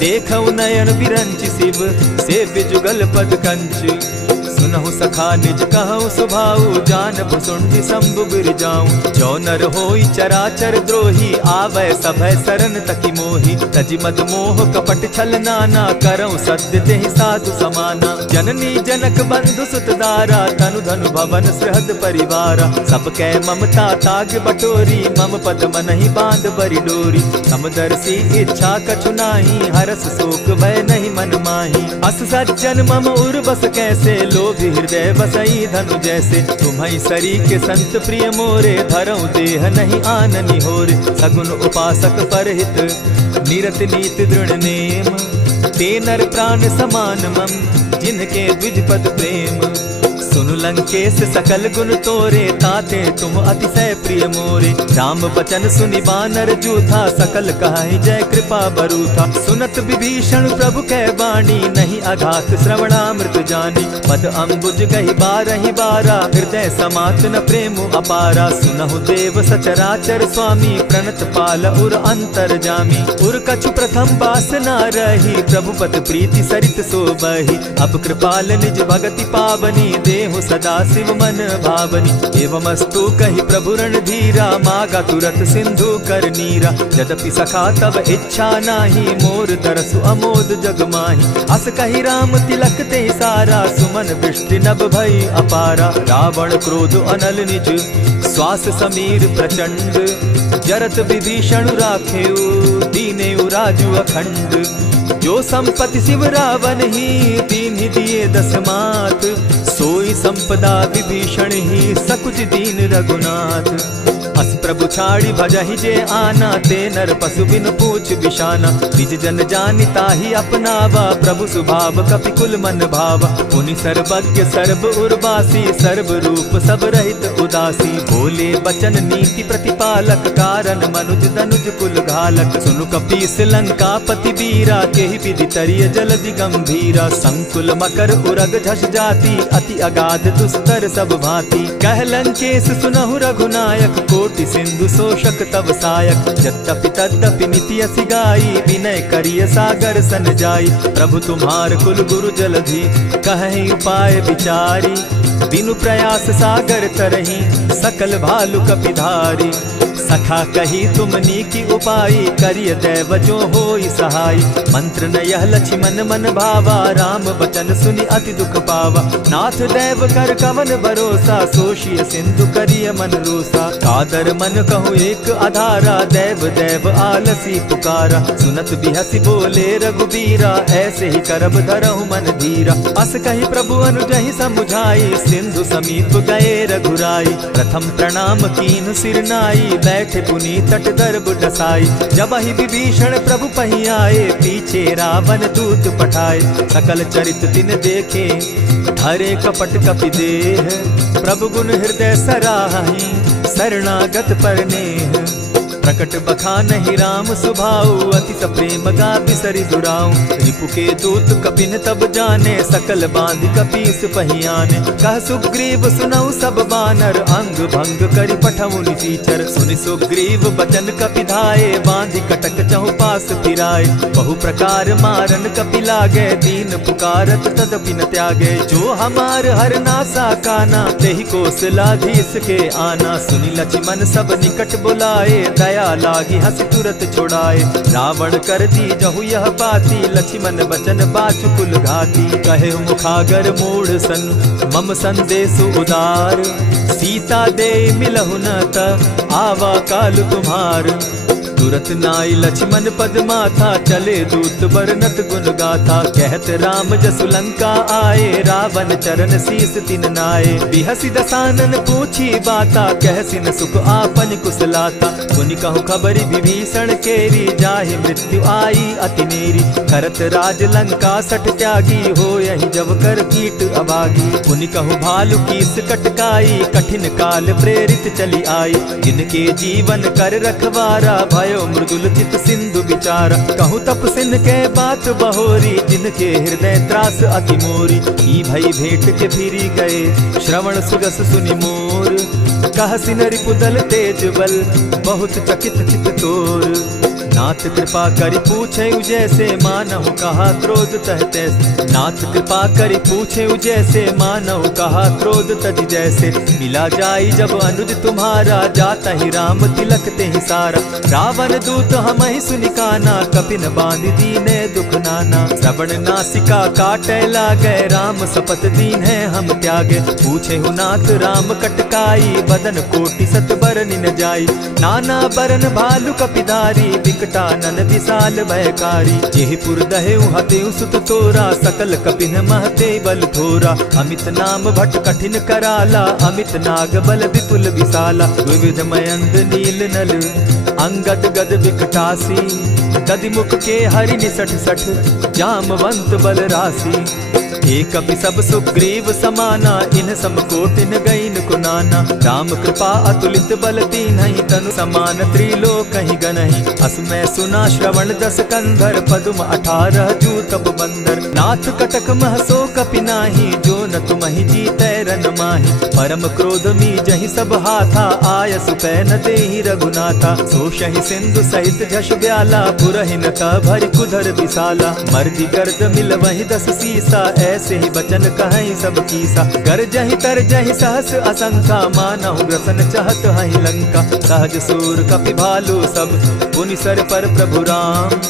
देखऊ नयन विरंचि शिव, सेव्य जुगल पद कंच। सुनहु सखा निज कहु सुभाऊ, जानबु सुंडि शंभु गिर जाऊं। जो नर होई चराचर द्रोही, आवे सभय शरण तकी मोही। तजि मद मोह कपट छल नाना, करऊं सत्य तेहि साधु समाना। जननी जनक बंधु सुत दारा, तनु धनु भवन सृहद परिवारा। सब कै ममता ताग बटोरी, मम पद मनहि बांध बरि डोरी। समदर्शी इच्छा कछु नाही, हरस शोक भय नहीं मन माही। अस सज्जन मम उर बस कैसे, लोभी हृदय बसई धनु जैसे। तुम्हि सरी के संत प्रिय मोरे, धरऊं देह नहीं आननि होरे। सगुन उपासक परहित, निरत नीत दृढ़ नेम। ते नर प्राण समान मम, जिनके द्विज पद प्रेम। सुनु लंकेश सकल गुण तोरे, ताते तुम अतिशय प्रिय मोरे। राम बचन सुनि बानर जूथा, सकल कहाहि जय कृपा बरूथा। सुनत विभीषण प्रभु कै बाणी, नहीं अघात श्रवणामृत जानी। पद अम्बुज गहि बारहि बारा, हृदय समात न प्रेम अपारा। सुनहु देव सचराचर स्वामी, प्रणत पाल उर अंतर जामी। उर कछु प्रथम बास न रही, प्रभु पद प्रीति सरित सोबहि। अब कृपाल निज भगति पावनी, देहु सदा शिव मन भावनी। एवमस्तु कहि प्रभु रणधीरा, मागा तुरत सिंधु कर नीरा। यद्यपि सखा तब इच्छा नाही, मोर तरसु अमोद जग माही। अस कहि राम तिलक ते सारा, सुमन वृष्टि नभ भई अपारा। रावण क्रोध अनल निज, श्वास समीर प्रचंड। जरत विभीषण राखेउ, दीनेउ राजु अखंड। जो संपत्ति शिव रावण ही, दीन्हि दिए 10 मात। सोई संपदा विभीषण ही, सकुच दीन रघुनाथ। अस प्रभु छाड़ी भजहि जे आना, ते नर पशु बिन पूछ बिशाना। निज जन जानि ताहि अपनावा, प्रभु स्वभाव कपि कुल मन भावा। पुनि सर्वज्ञ सर्व उर्वासी, सर्व रूप सब रहित उदासी। बोले बचन नीति प्रतिपालक, कारण मनुज दनुज कुल घालक। सुनु कपीस लंकापति वीरा, केहि विधि तरिय जलधि गंभीरा। संकुल मकर उरग झष जाति, अति अगाध दुस्तर सब भांति। कह लंकेश सुनहु रघुनायक, कोटि सिंधु शोषक तब सायक। यद्यपि तद्यपि निति असि गाई, विनय करिय सागर सन जाई। प्रभु तुम्हार कुल गुरु जलधि, कहि उपाय विचारी। बिनु प्रयास सागर तरही, सकल भालु कपिधारी। सखा कही तुमनी की उपाय, करिय दैव जो होई सहाय। मंत्र न यह लक्ष्मण मन भावा, राम बचन सुनि अति दुख पावा। नाथ दैव कर कवन भरोसा, सोषिय सिंधु करिय मन रोसा। कादर मन कहूँ एक आधारा, दैव दैव आलसी पुकारा। सुनत बिहसी बोले रघुबीरा, ऐसे ही करब धरहु मन धीरा। अस कही प्रभु अनुजहि समुझाई, सिंधु समीप गए रघुराई। प्रथम प्रणाम कीन सिर नाई, बैठे पुनि तट दर्भ डसाई। जब ही विभीषण प्रभु पही आए, पीछे रावण दूत पठाए। सकल चरित तिन देखे, धरे कपट कपि देह। प्रभु गुण हृदय सराहि, शरणागत पर नेह। प्रकट बखानहि राम सुभाऊ, अति सप्रेम गा बिसरि दुराऊ। रिपु के दूत कपिन तब जाने, सकल बांधि कपीस पहियाने। कह सुग्रीव सुनऊ सब बानर, अंग भंग करि पठऊ निसीचर। सुनि सुग्रीव बचन कपि धाये, बांधि कटक चहु पास फिराए। बहु प्रकार मारन कपि लागे, दीन पुकारत तदपि न त्यागे। जो हमार हर नासा काना, तेहि कौशलाधीश के आना। सुनि लक्ष्मण सब निकट बुलाए, दया लागी हंसी तुरत छुड़ाए। रावण कर दी जहु यह बाती, लक्ष्मण बचन बाचु कुल घाती। कहे मुखागर मूढ़ सन, मम संदेश उदार। सीता दे मिलहु न त, आवा काल तुम्हार। तुरत नाई लक्ष्मण पद माथा, चले दूत बरनत गुण गाथा। कहत राम जसु लंका आए, रावण चरण शीस तिन नाये। बिहसी दसानन पूछी बाता, कहसिन सुख आपन कुशलाता। सुनि कहु खबरि विभीषण केरी, जाहि मृत्यु आई अति नेरी। करत राज लंका सठ त्यागी, हो यही जब कर कीट अभागी। पुनि कहु भालु कीस कटकाई, कठिन काल प्रेरित चली आई। जिनके जीवन कर रखवारा, भय मृदुल चित सिंधु विचारा। कहूँ तपसिन के बात बहोरी, जिनके हृदय त्रास अति मोरी। ई भई भेंट के फिरी गए, श्रवण सुगस सुनि मोर। कहसिन रिपुदल तेज बल, बहुत चकित चित तोर। नाथ कृपा करि पूछे जैसे, मानहु कहा क्रोध तह तैसे। नाथ कृपा करि पूछे जैसे, मानहु कहा क्रोध तज जैसे। मिला जाई जब अनुज तुम्हारा, जाता ही राम तिलक ते ही सारा। रावण दूत हम ही सुनिकाना, कपिन बांध दीने दुख नाना। श्रवण नासिका काटे लागे, राम सपत दीन है हम त्यागे। पूछे हु नाथ राम कटकाई, बदन कोटि सत बरन न जाई। नाना बरन भालु कपिधारी, विकटानन विशाल भयकारी। जेहिपुर दहेउ हतेउ सुत तोरा, सकल कपिन महते बल थोरा। अमित नाम भट कठिन कराला, अमित नाग बल विपुल विशाला। विविध मयंद नील नल, अंगद गद विकटासी। दधिमुख के हरि निसठ सठ, जामवंत बल राशि। एक कपि सब सुग्रीव समाना, इन सम कोटिन गईन कुनाना। राम कृपा अतुलित बल दीन्हि, तनु समान त्रिलोक ही गनहि। अस मैं सुना श्रवण दस कंधर, पदुम 18 जूतब बंदर। नाथ कटक महसो कपि नाही, जो न तुमहि जीतै रन माहि। परम क्रोध मी जहि सब हाथा, आय सुपै न देहि रघुनाथा। सोषहि सिंधु सहित झष ब्याला, पुरहि न भरि कुधर विशाला। मर्दि गर्द मिल वहि 10 सीसा, ऐसे ही बचन कहीं सब कीसा। कर जहि तर जहि सहस असंखा, मानहु ग्रसन चाहत हहि लंका। सहज सूर कपि भालु सब, पुनि सर पर प्रभु राम।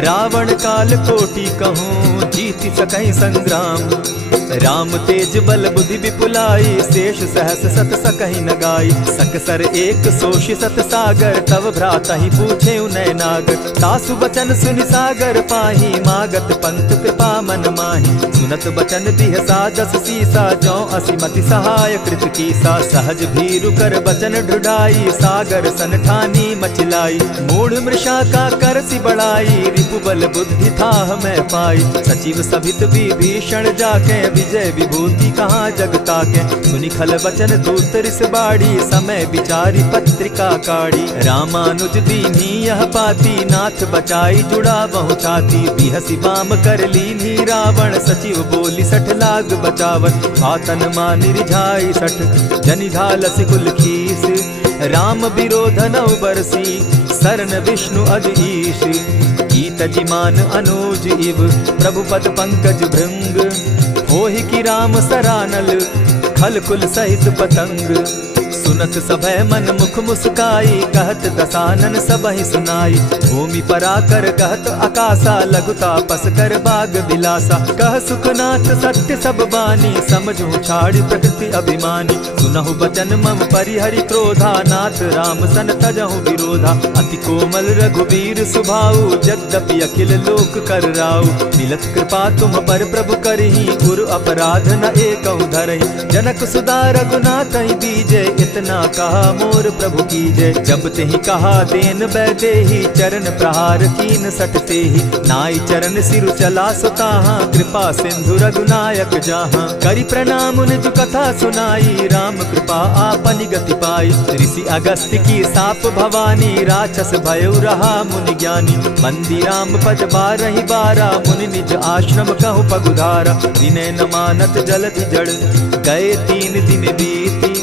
रावण काल कोटि कहूँ, जीति सकहि संग्राम। राम तेज बल बुद्धि विपुलाई, शेष सहस सत सकहि न गाई। सकसर एक सोषि सत सागर, तव भ्राता ही पूछे उनय नागर। तासु बचन सुनि सागर पाही, मागत पंत कृपा मन माही। सुनत सुनत बचन बिहसा 10 सीसा जौ असीमति सहाय कृत कीसा। सहज भीरु कर बचन ढुढ़ाई सागर सन ठानी मचिलाई। मूढ़ मृषा का कर सी बढ़ाई रिपु बल बुद्धि था मैं पाई। सचिव सभित विभीषण जाके विजय विभूति कहाँ जगता के। सुनि खल बचन दूत रिस बाड़ी समय विचारी पत्रिका काढ़ी। रामानुज दीनी यह पाती नाथ बचाई जुड़ा बहु छाती। बिहसी बाम कर लीनी रावण सचिव बोली 60 लाग बचावन। आतन मानि रिझाई 60 जनि ढालसी कुल खीस। राम विरोध नौ बरसी सरन विष्णु अज ईश। गीत जिमान अनुज इव प्रभु पद पंकज भृंग। होहि की राम सरानल खल कुल सहित पतंग। सुनत सभय मन मुख मुस्काई कहत दसानन सबहि सुनाई। भूमि पराकर कहत आकाशा लघुता पस कर बाग बिलासा। कह सुखनाथ सत्य सब बानी समझू छाड़ प्रकृति अभिमानी। सुनहु बचन मम परिहरि क्रोधा नाथ राम सन तजहु विरोधा। अति कोमल रघुबीर सुभाऊ जगदपि अखिल लोक कर राऊ। मिलत कृपा तुम पर प्रभु करही गुरु अपराध न एकहु धरहि। जनक सुधा रघुनाथ दीजे इतना कहा मोर प्रभु की जय। जब तेहि कहा देन बैदे ही चरण प्रहार कीन सटते ही। नाई चरण सिरु चला सुताहा कृपा सिंधु रघुनायक जहाँ। करि प्रणाम निज कथा सुनाई राम कृपा आपनि गति पाई। ऋषि अगस्त्य की साप भवानी राक्षस भयो रहा मुनि ज्ञानी। बंदी राम पद बारहि बारा मुनि निज आश्रम कहु पगुधारा। विनय न मानत जलधि जड़ गए 3 दिन बीती।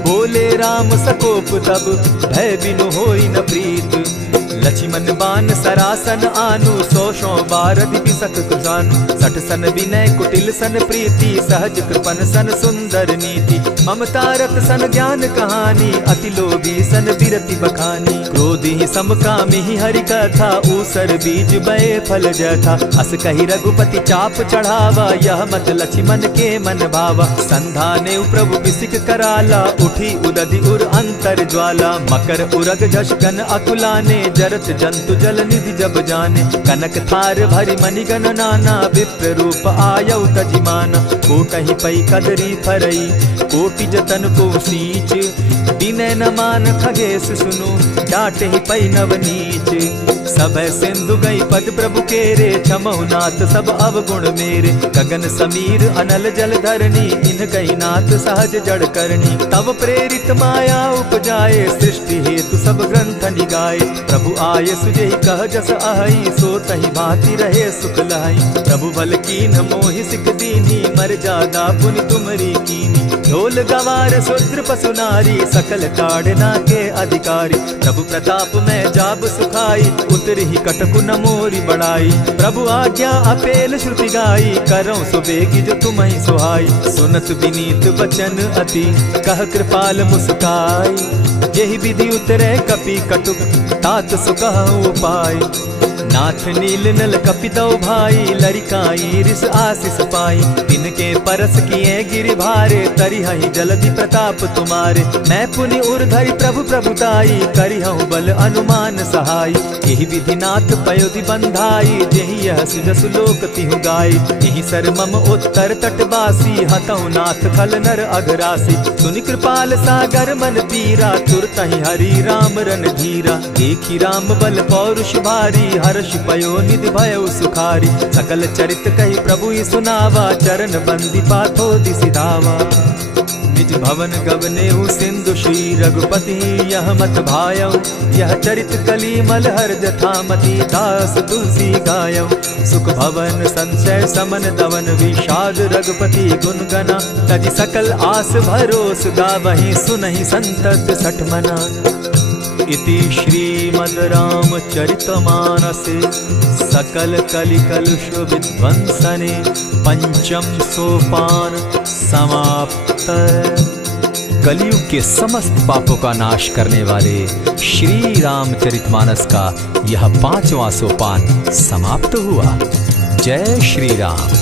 बोले राम सकोप तब भय बिनु होई न प्रीत। लक्ष्मण बान सरासन आनु 100 बारदि बिसक कृसानु। 60 सन विनय कुटिल सन प्रीति सहज कृपन सन सुंदर नीति। ममता रत सन ज्ञान कहानी अति लोभी सन बिरति बखानी। क्रोधी समकामी हरि कथा ऊसर बीज बये फल जथा। अस कही रघुपति चाप चढ़ावा यह मत लक्ष्मण के मन भावा। संधाने प्रभु बिसिक कराला उठी उदधि उर अंतर ज्वाला। मकर उरग झषगन अकुलाने जरत जंतु जल निधि जब जाने। कनक थार भरी मणिगण नाना विप्र रूप आयौ तजिमाना। कोटहि पै कदरी फरई कोटि जतन को सींच। विनय न मान खगेश सुनु डांटहि पै नव नीच। सब सिंधु गई पद प्रभु केरे क्षमहु नाथ सब अवगुण मेरे। गगन समीर अनल जल धरनी इन गई नाथ सहज जड़ करनी। तब प्रेरित माया उपजाए सृष्टि हेतु सब ग्रंथ निगाए। प्रभु आये सुजेहि कह जस अहई सो तहि भांति रहे सुख लहई। प्रभु बल कीन मोहि सिख दीनी मर जादा पुनि तुमरी कीनी। ढोल गवार शूद्र पशु नारी सकल ताड़ना के अधिकारी। प्रभु प्रताप में जाब सुखाई उतरि कटकु न मोरी बढ़ाई। प्रभु आज्ञा अपेल श्रुति गाई करौ सुबेगी जो तुम्हि सुहाई। सुनत विनीत बचन अति कह कृपाल मुस्काई। यही विधि उतरे कपि कटुक तात सुकहु उपाय। नाथ नील नल कपितौ भाई लरिकाई रिस आशीष पाई। तिनके परस किए गिरि भारे तरिहहि जलधि प्रताप तुम्हारे। मैं पुनि उर्धरि प्रभु प्रभुताई करिहु बल अनुमान सहाय। यही विधि नाथ पयोधि बंधाई जेहि यह सुजसु लोक तिहु गाई। यही सर मम उत्तर तटवासी हतौ नाथ खल नर अघरासी। सुनि कृपाल सागर मन पीरा तुरतहि हरि राम रन धीरा। देखी राम बल पौरुष भारी हर्ष पयो निधि भयो सुखारी। सकल चरित कही प्रभु ही सुनावा चरण बंदी पाथो दिसि धावा। निज भवन गवनेहु सिंधु श्री रघुपति यह मत भायौ। यह चरित कली मलहर जथामति दास तुलसी गायौ। सुख भवन संशय समन दवन विषाद रघुपति गुण गना। तजि सकल आस भरोस गावहि सुनहि संतत 60 मना। इति श्रीमद् रामचरितमानसे सकल कलिकलुष विध्वंसने पंचम सोपान समाप्त। कलयुग के समस्त पापों का नाश करने वाले श्री रामचरितमानस का यह 5वां सोपान समाप्त हुआ। जय श्री राम।